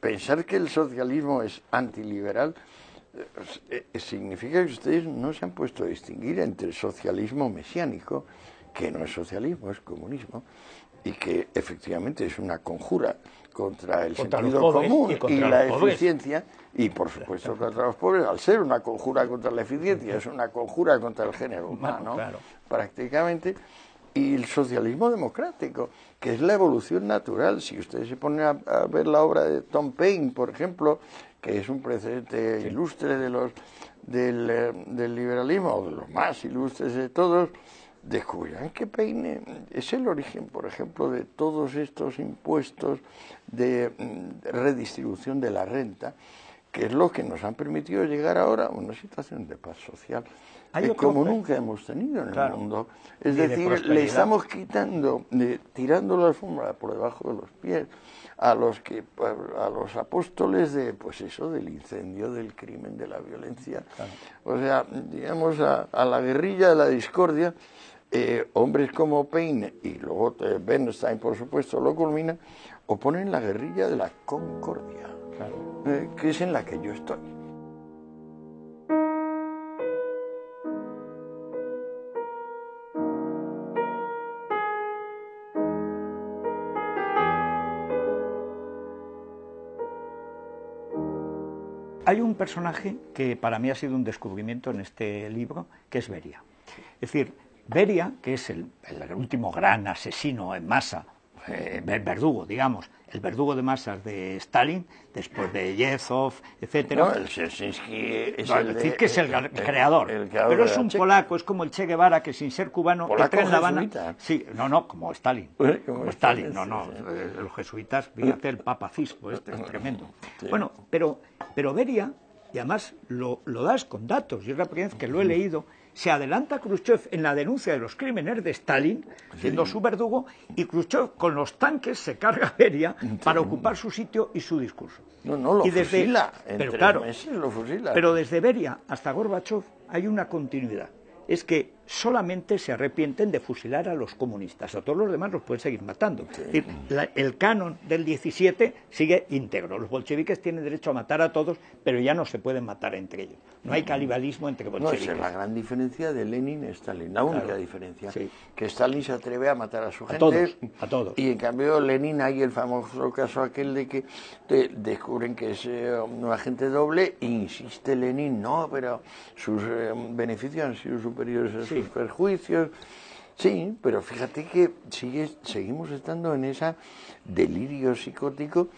Pensar que el socialismo es antiliberal significa que ustedes no se han puesto a distinguir entre socialismo mesiánico, que no es socialismo, es comunismo, y que efectivamente es una conjura contra el Contra sentido los pobres común y y contra la los pobres. eficiencia, y por supuesto contra los pobres, al ser una conjura contra la eficiencia, es una conjura contra el género humano, Claro. prácticamente, y el socialismo democrático, que es la evolución natural. Si ustedes se ponen a ver la obra de Tom Paine, por ejemplo, que es un precedente ilustre del liberalismo, o de los más ilustres de todos, descubrirán que Paine es el origen, por ejemplo, de todos estos impuestos de redistribución de la renta, que es lo que nos han permitido llegar ahora a una situación de paz social como nunca hemos tenido en el mundo. Es decir, le estamos quitando, tirando la alfombra por debajo de los pies a los apóstoles de, pues eso, del incendio, del crimen, de la violencia. O sea, digamos, a la guerrilla de la discordia, hombres como Paine y luego Bernstein, por supuesto, lo culmina, oponen la guerrilla de la concordia, que es en la que yo estoy. Hay un personaje que para mí ha sido un descubrimiento en este libro, que es Beria. Es decir, Beria, que es el último gran asesino en masa, verdugo, digamos, el verdugo de masas de Stalin, después de Yezhov, etcétera. No, el Siersinski es decir que es el creador, pero es un polaco, es como el Che Guevara, que sin ser cubano entra en La Habana. Sí, no, como Stalin. Como Stalin, los jesuitas, fíjate el papacismo, este es tremendo. Sí. Bueno, pero Beria, y además lo das con datos, y es la primera vez que lo he leído, se adelanta a Khrushchev en la denuncia de los crímenes de Stalin, siendo su verdugo, y Khrushchev con los tanques se carga a Beria para ocupar su sitio y su discurso. Lo fusila, pero claro, meses lo fusila. Pero desde Beria hasta Gorbachev hay una continuidad. Es que solamente se arrepienten de fusilar a los comunistas, a todos los demás los pueden seguir matando. Sí. Es decir, el canon del 17 sigue íntegro. Los bolcheviques tienen derecho a matar a todos, pero ya no se pueden matar entre ellos. No hay canibalismo entre bolcheviques. No, esa es la gran diferencia de Lenin y Stalin, la única diferencia. Sí. Que Stalin se atreve a matar a su gente. A todos. Y en cambio Lenin, hay el famoso caso aquel de que descubren que es un agente doble, e insiste Lenin, no, pero sus beneficios han sido superiores a sus perjuicios. Sí, pero fíjate que seguimos estando en ese delirio psicótico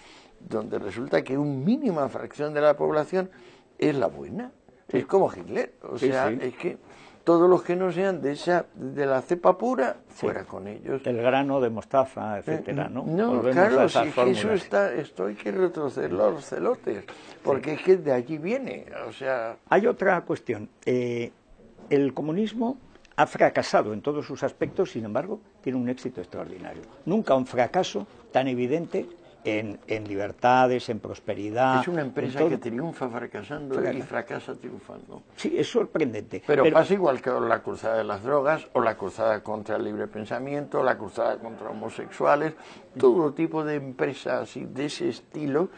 donde resulta que una mínima fracción de la población es la buena. Sí. Es como Hitler, o sea, es que todos los que no sean de la cepa pura, fuera con ellos. El grano de mostaza, etcétera, ¿no? No, claro, si esto hay que retroceder los celotes, porque es que de allí viene, o sea... Hay otra cuestión. El comunismo ha fracasado en todos sus aspectos, sin embargo, tiene un éxito extraordinario. Nunca un fracaso tan evidente en libertades, en prosperidad. Es una empresa que triunfa fracasando y fracasa triunfando. Sí, es sorprendente. Pero pasa igual que la cruzada de las drogas, o la cruzada contra el libre pensamiento, la cruzada contra homosexuales, todo tipo de empresas de ese estilo,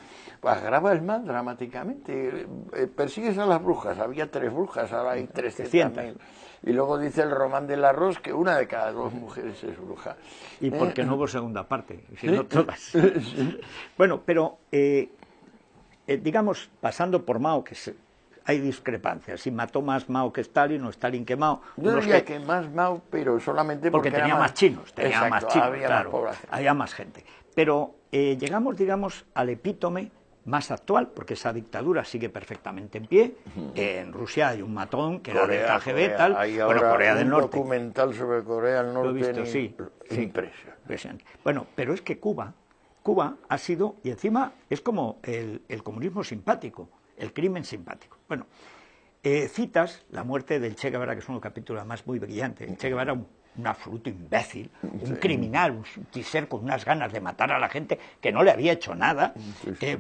agrava el mal dramáticamente. Persigues a las brujas, había 3 brujas, ahora hay 300.000. Y luego dice el Román del Arroz que 1 de cada 2 mujeres es bruja. Y porque no hubo segunda parte, sino todas. Sí. Bueno, pero digamos, pasando por Mao, que hay discrepancias. Si mató más Mao que Stalin o Stalin que Mao. Yo diría que más Mao, pero solamente porque tenía más chinos. Tenía más chinos, había claro, más población. Había más gente. Pero llegamos, digamos, al epítome más actual, porque esa dictadura sigue perfectamente en pie. En Rusia hay un matón que era del KGB, tal. Hay ahora Corea del Norte. Un documental sobre Corea del Norte. Lo he visto, sí. Impresionante. Bueno, pero es que Cuba ha sido, y encima es como el comunismo simpático, el crimen simpático. Bueno, citas la muerte del Che Guevara, que es un capítulo además muy brillante. El Che Guevara, un absoluto imbécil, un criminal, un ser con unas ganas de matar a la gente que no le había hecho nada.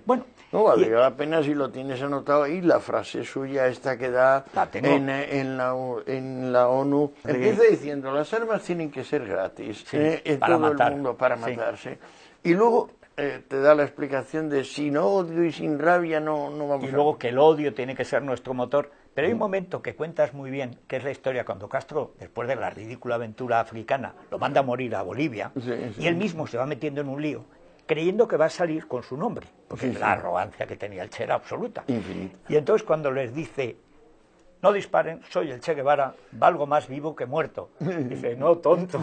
Bueno, no valdría la pena si lo tienes anotado ahí, la frase suya esta que da en la ONU. Empieza diciendo, las armas tienen que ser gratis en todo el mundo para matarse. Y luego te da la explicación de sin odio y sin rabia no vamos a... Y luego que el odio tiene que ser nuestro motor. Pero hay un momento que cuentas muy bien, que es la historia cuando Castro, después de la ridícula aventura africana, lo manda a morir a Bolivia, y él mismo se va metiendo en un lío, creyendo que va a salir con su nombre, porque la arrogancia que tenía el Che era absoluta. Infinito. Y entonces cuando les dice, no disparen, soy el Che Guevara, valgo más vivo que muerto. Dice, no, tonto,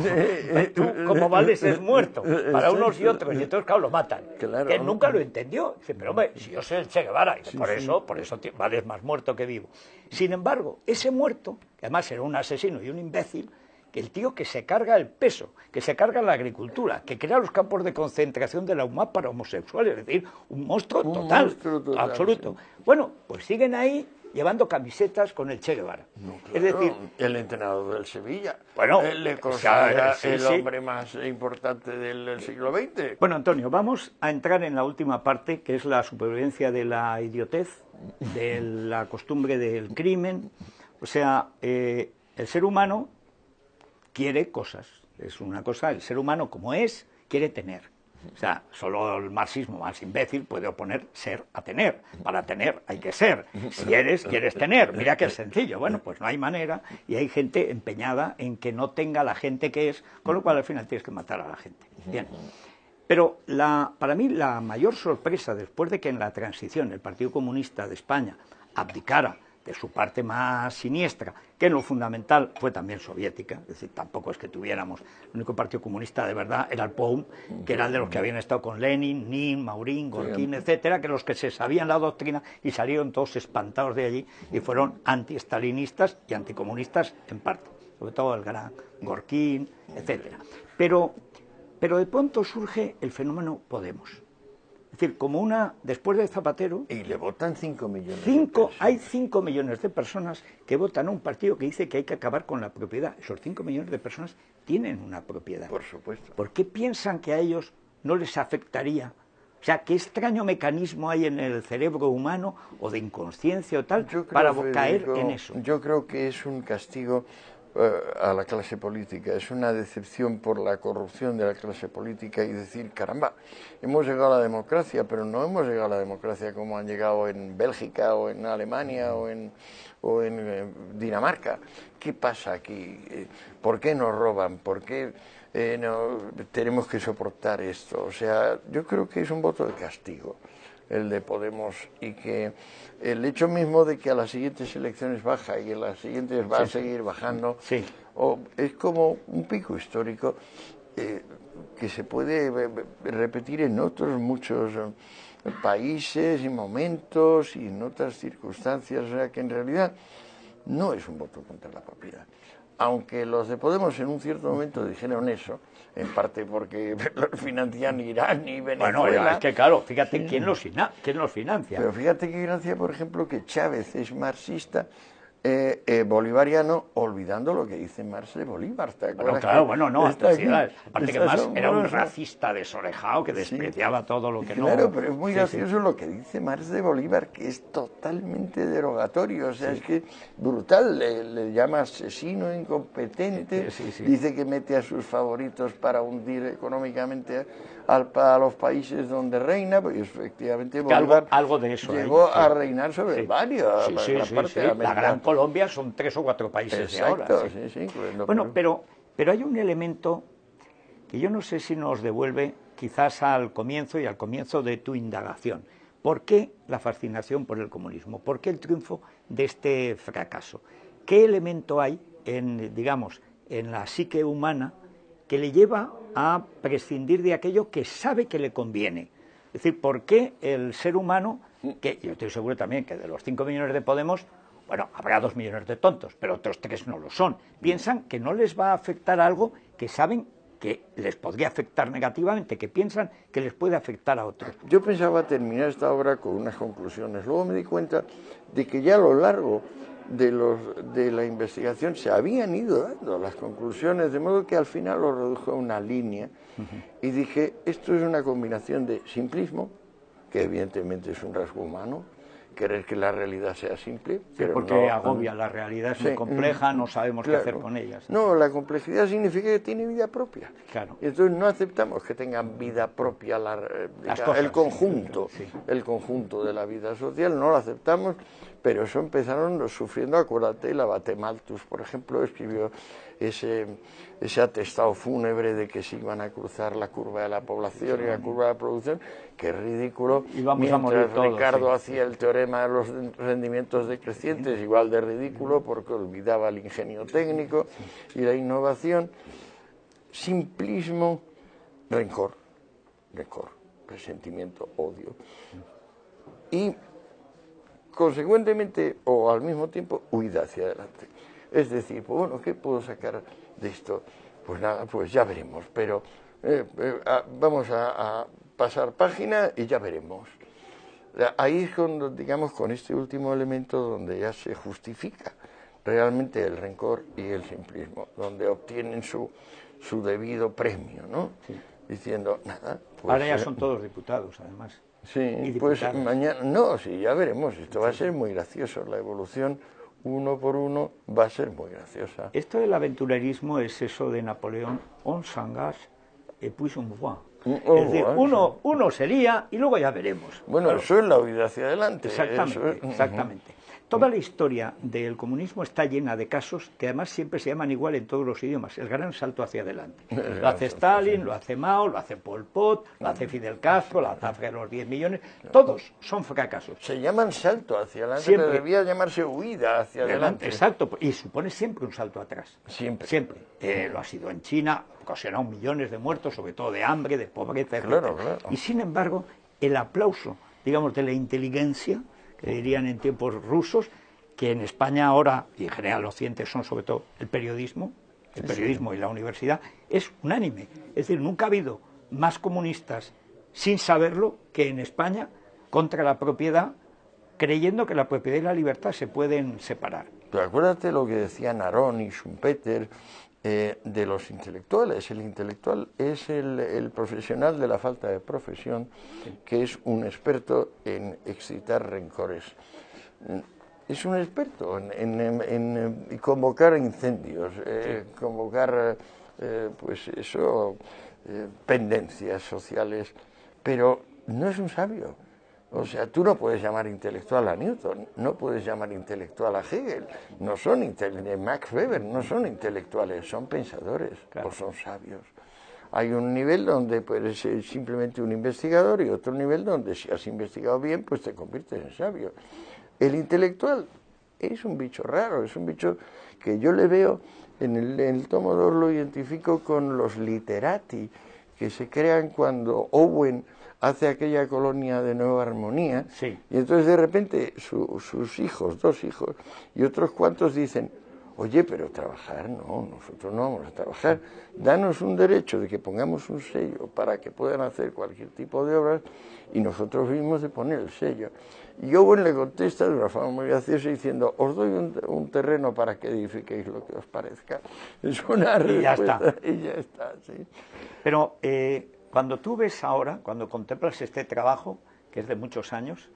tú como vales es muerto, para unos y otros, y entonces, claro, lo matan. Claro. Que él nunca lo entendió. Dice, pero hombre, si yo soy el Che Guevara, dice, por eso vales más muerto que vivo. Sin embargo, ese muerto, que además era un asesino y un imbécil, que el tío que se carga el peso, que se carga la agricultura, que crea los campos de concentración de la UMAP para homosexuales, es decir, un monstruo total, absoluto. Sí. Bueno, pues siguen ahí llevando camisetas con el Che Guevara. No, claro, es decir, el entrenador del Sevilla, bueno, le considera el hombre más importante del siglo XX. Bueno, Antonio, vamos a entrar en la última parte, que es la supervivencia de la idiotez, de la costumbre del crimen. O sea, el ser humano quiere cosas. Es una cosa, el ser humano como es, quiere tener. O sea, solo el marxismo más imbécil puede oponer ser a tener. Para tener hay que ser. Si eres, quieres tener. Mira que es sencillo. Bueno, pues no hay manera y hay gente empeñada en que no tenga la gente que es, con lo cual al final tienes que matar a la gente. Bien. Pero para mí la mayor sorpresa, después de que en la transición el Partido Comunista de España abdicara de su parte más siniestra, que en lo fundamental fue también soviética, es decir, tampoco es que tuviéramos, el único partido comunista de verdad era el POUM, que era el de los que habían estado con Lenin, Nin, Maurín, Gorkin, etcétera, que los que se sabían la doctrina y salieron todos espantados de allí y fueron anti-estalinistas y anticomunistas en parte, sobre todo el gran Gorkin, etcétera. Pero de pronto surge el fenómeno Podemos. Es decir, como después de Zapatero... Y le votan 5 millones. Hay 5 millones de personas que votan a un partido que dice que hay que acabar con la propiedad. Esos 5 millones de personas tienen una propiedad. Por supuesto. ¿Por qué piensan que a ellos no les afectaría? O sea, ¿qué extraño mecanismo hay en el cerebro humano o de inconsciencia o tal para caer en eso? Yo creo que es un castigo a la clase política, es una decepción por la corrupción de la clase política y decir, caramba, hemos llegado a la democracia, pero no hemos llegado a la democracia como han llegado en Bélgica o en Alemania o en Dinamarca. ¿Qué pasa aquí? ¿Por qué nos roban? ¿Por qué no tenemos que soportar esto? O sea, yo creo que es un voto de castigo el de Podemos, y que el hecho mismo de que a las siguientes elecciones baja y en las siguientes va a seguir bajando, es como un pico histórico que se puede repetir en otros muchos países y momentos y en otras circunstancias, o sea que en realidad no es un voto contra la propiedad. Aunque los de Podemos en un cierto momento dijeron eso, en parte porque los financian Irán y Venezuela. Bueno, es que claro, fíjate quién los financia. Pero fíjate qué gracia, por ejemplo, que Chávez es marxista, bolivariano, olvidando lo que dice Marx de Bolívar. ¿Te acuerdas? Bueno, claro, bueno, no, aparte que Marx era un racista desorejado que despreciaba todo lo que no... Claro, pero es muy gracioso lo que dice Marx de Bolívar, que es totalmente derogatorio, o sea, es que brutal, le llama asesino, incompetente, dice que mete a sus favoritos para hundir económicamente a los países donde reina, pues efectivamente Bolívar algo de eso llegó a reinar sobre varios, la Gran Colombia son 3 o 4 países de ahora. Bueno, pero hay un elemento que yo no sé si nos devuelve quizás al comienzo y al comienzo de tu indagación. ¿Por qué la fascinación por el comunismo? ¿Por qué el triunfo de este fracaso? ¿Qué elemento hay en la psique humana que le lleva a prescindir de aquello que sabe que le conviene? Es decir, ¿por qué el ser humano, que yo estoy seguro también que de los 5 millones de Podemos, bueno, habrá 2 millones de tontos, pero otros 3 no lo son, piensan que no les va a afectar algo que saben que les podría afectar negativamente, que piensan que les puede afectar a otros? Yo pensaba terminar esta obra con unas conclusiones, luego me di cuenta de que ya a lo largo de la investigación se habían ido dando las conclusiones, de modo que al final lo redujo a una línea y dije, esto es una combinación de simplismo, que evidentemente es un rasgo humano, querer que la realidad sea simple. Pero porque no, agobia, la realidad es muy compleja, no sabemos qué hacer con ellas. No, la complejidad significa que tiene vida propia. Claro. Y entonces no aceptamos que tengan vida propia el conjunto, el conjunto de la vida social, no lo aceptamos, pero eso empezaron sufriendo, acuérdate, la Batemaltus, por ejemplo, escribió ese atestado fúnebre de que se iban a cruzar la curva de la población y la curva de la producción, que es ridículo. Mientras Ricardo hacía el teorema de los rendimientos decrecientes, igual de ridículo, porque olvidaba el ingenio técnico y la innovación. Simplismo, rencor, resentimiento, odio. Y, consecuentemente, o al mismo tiempo, huida hacia adelante. Es decir, pues bueno, ¿qué puedo sacar de esto? Pues nada, pues ya veremos, pero vamos a pasar página y ya veremos. Ahí es cuando, digamos, con este último elemento donde ya se justifica realmente el rencor y el simplismo, donde obtienen su debido premio, ¿no? Sí. Diciendo, nada. Pues, ahora ya son todos diputados, además. Sí, pues mañana, no, sí, ya veremos, esto va a ser muy gracioso, la evolución uno por uno va a ser muy graciosa. Esto del aventurerismo es eso de Napoleón, on s'engage et puis on voit. Es decir, uno sería y luego ya veremos. Bueno, claro. Eso es la huida hacia adelante. Exactamente, exactamente. Toda la historia del comunismo está llena de casos que además siempre se llaman igual en todos los idiomas, el gran salto hacia adelante. Lo hace Stalin, lo hace Mao, lo hace Pol Pot, lo hace Fidel Castro, la zafra de los 10 millones, todos son fracasos. Se llaman salto hacia adelante, siempre. Pero debía llamarse huida hacia adelante. Exacto, y supone siempre un salto atrás. Siempre. Siempre. Lo ha sido en China, ocasionado millones de muertos, sobre todo de hambre, de pobreza, etc. Claro. Y sin embargo, el aplauso, digamos, de la inteligencia, que dirían en tiempos rusos, que en España ahora, y en general los cientes son sobre todo el periodismo y la universidad, es unánime. Es decir, nunca ha habido más comunistas sin saberlo que en España contra la propiedad, creyendo que la propiedad y la libertad se pueden separar. Pero acuérdate lo que decían Narón y Schumpeter de los intelectuales. El intelectual es el profesional de la falta de profesión, que es un experto en excitar rencores. Es un experto en convocar incendios, convocar, pues eso, pendencias sociales, pero no es un sabio. O sea, tú no puedes llamar intelectual a Newton, no puedes llamar intelectual a Hegel, no son Max Weber, no son intelectuales, son pensadores, claro. O son sabios. Hay un nivel donde puedes ser simplemente un investigador y otro nivel donde si has investigado bien, pues te conviertes en sabio. El intelectual es un bicho raro, es un bicho que yo le veo, en el tomo 2 lo identifico con los literati, que se crean cuando Owen hace aquella colonia de Nueva Armonía, sí. Y entonces de repente sus hijos, 2 hijos, y otros cuantos dicen, oye, pero trabajar no, nosotros no vamos a trabajar, danos un derecho de que pongamos un sello para que puedan hacer cualquier tipo de obras, y nosotros vimos de poner el sello. Y Owen le contesta de una forma muy graciosa diciendo, os doy un terreno para que edifiquéis lo que os parezca. Es una respuesta, y ya está, sí. Pero cuando tú ves ahora, cuando contemplas este trabajo, que es de muchos años,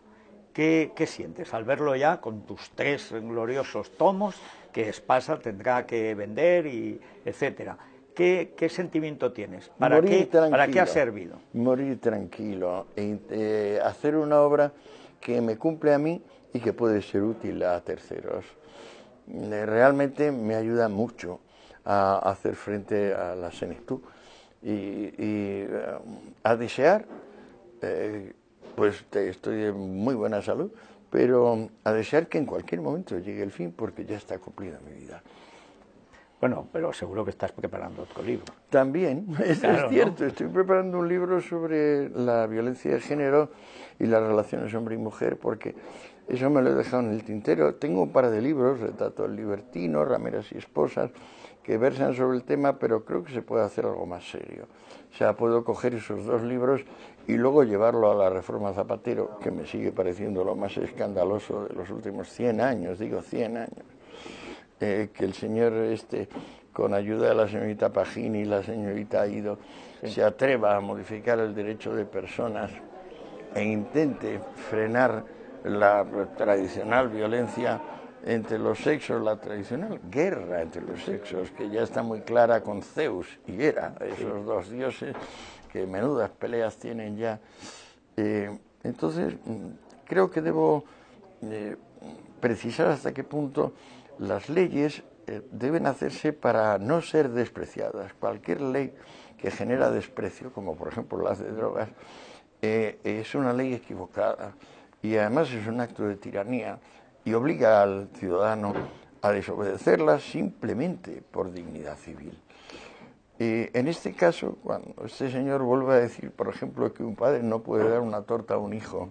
¿qué sientes al verlo ya con tus 3 gloriosos tomos que Espasa tendrá que vender, y etcétera? ¿Qué sentimiento tienes? ¿Para qué ha servido? Morir tranquilo, hacer una obra que me cumple a mí y que puede ser útil a terceros. Realmente me ayuda mucho a hacer frente a la senectud y a desear, pues estoy en muy buena salud, pero a desear que en cualquier momento llegue el fin porque ya está cumplida mi vida. Bueno, pero seguro que estás preparando otro libro. También, claro, es cierto, ¿no? Estoy preparando un libro sobre la violencia de género y las relaciones hombre y mujer, porque eso me lo he dejado en el tintero. Tengo un par de libros, Retrato del libertino, Rameras y esposas, que versan sobre el tema, pero creo que se puede hacer algo más serio. O sea, puedo coger esos 2 libros y luego llevarlo a la Reforma Zapatero, que me sigue pareciendo lo más escandaloso de los últimos 100 años, digo 100 años. Que el señor con ayuda de la señorita Pagini y la señorita Aido, se atreva a modificar el derecho de personas e intente frenar la tradicional violencia entre los sexos, la tradicional guerra entre los sexos, que ya está muy clara con Zeus y Hera, esos dos dioses que menudas peleas tienen ya. Entonces, creo que debo precisar hasta qué punto las leyes deben hacerse para no ser despreciadas. Cualquier ley que genera desprecio, como por ejemplo las de drogas, es una ley equivocada y además es un acto de tiranía y obliga al ciudadano a desobedecerla simplemente por dignidad civil. En este caso, cuando este señor vuelve a decir, por ejemplo, que un padre no puede dar una torta a un hijo,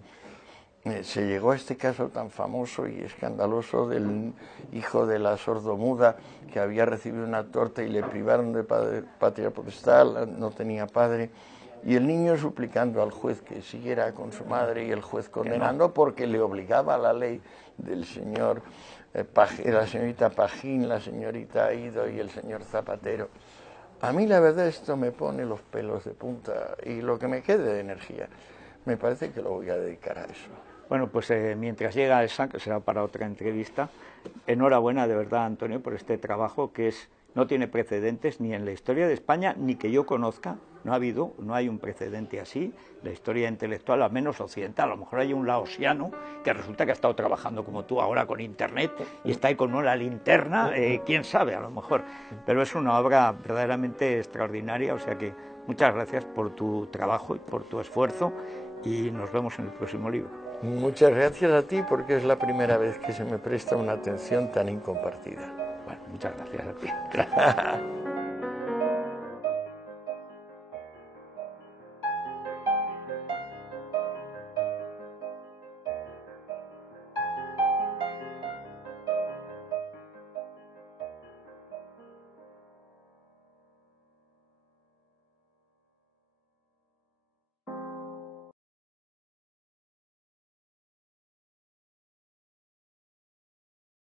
se llegó a este caso tan famoso y escandaloso del hijo de la sordomuda que había recibido una torta y le privaron de patria potestad, no tenía padre, y el niño suplicando al juez que siguiera con su madre y el juez condenando porque le obligaba a la ley del señor la señorita Pajín, la señorita Ido y el señor Zapatero. A mí la verdad esto me pone los pelos de punta y lo que me quede de energía me parece que lo voy a dedicar a eso. Bueno, pues mientras llega esa, que será para otra entrevista, enhorabuena de verdad, Antonio, por este trabajo que no tiene precedentes ni en la historia de España, ni que yo conozca. No hay un precedente así, la historia intelectual, al menos occidental. A lo mejor hay un laosiano que resulta que ha estado trabajando como tú ahora con Internet y está ahí con una linterna, quién sabe, a lo mejor. Pero es una obra verdaderamente extraordinaria, o sea que muchas gracias por tu trabajo y por tu esfuerzo y nos vemos en el próximo libro. Muchas gracias a ti porque es la primera vez que se me presta una atención tan incompartida. Bueno, muchas gracias a ti.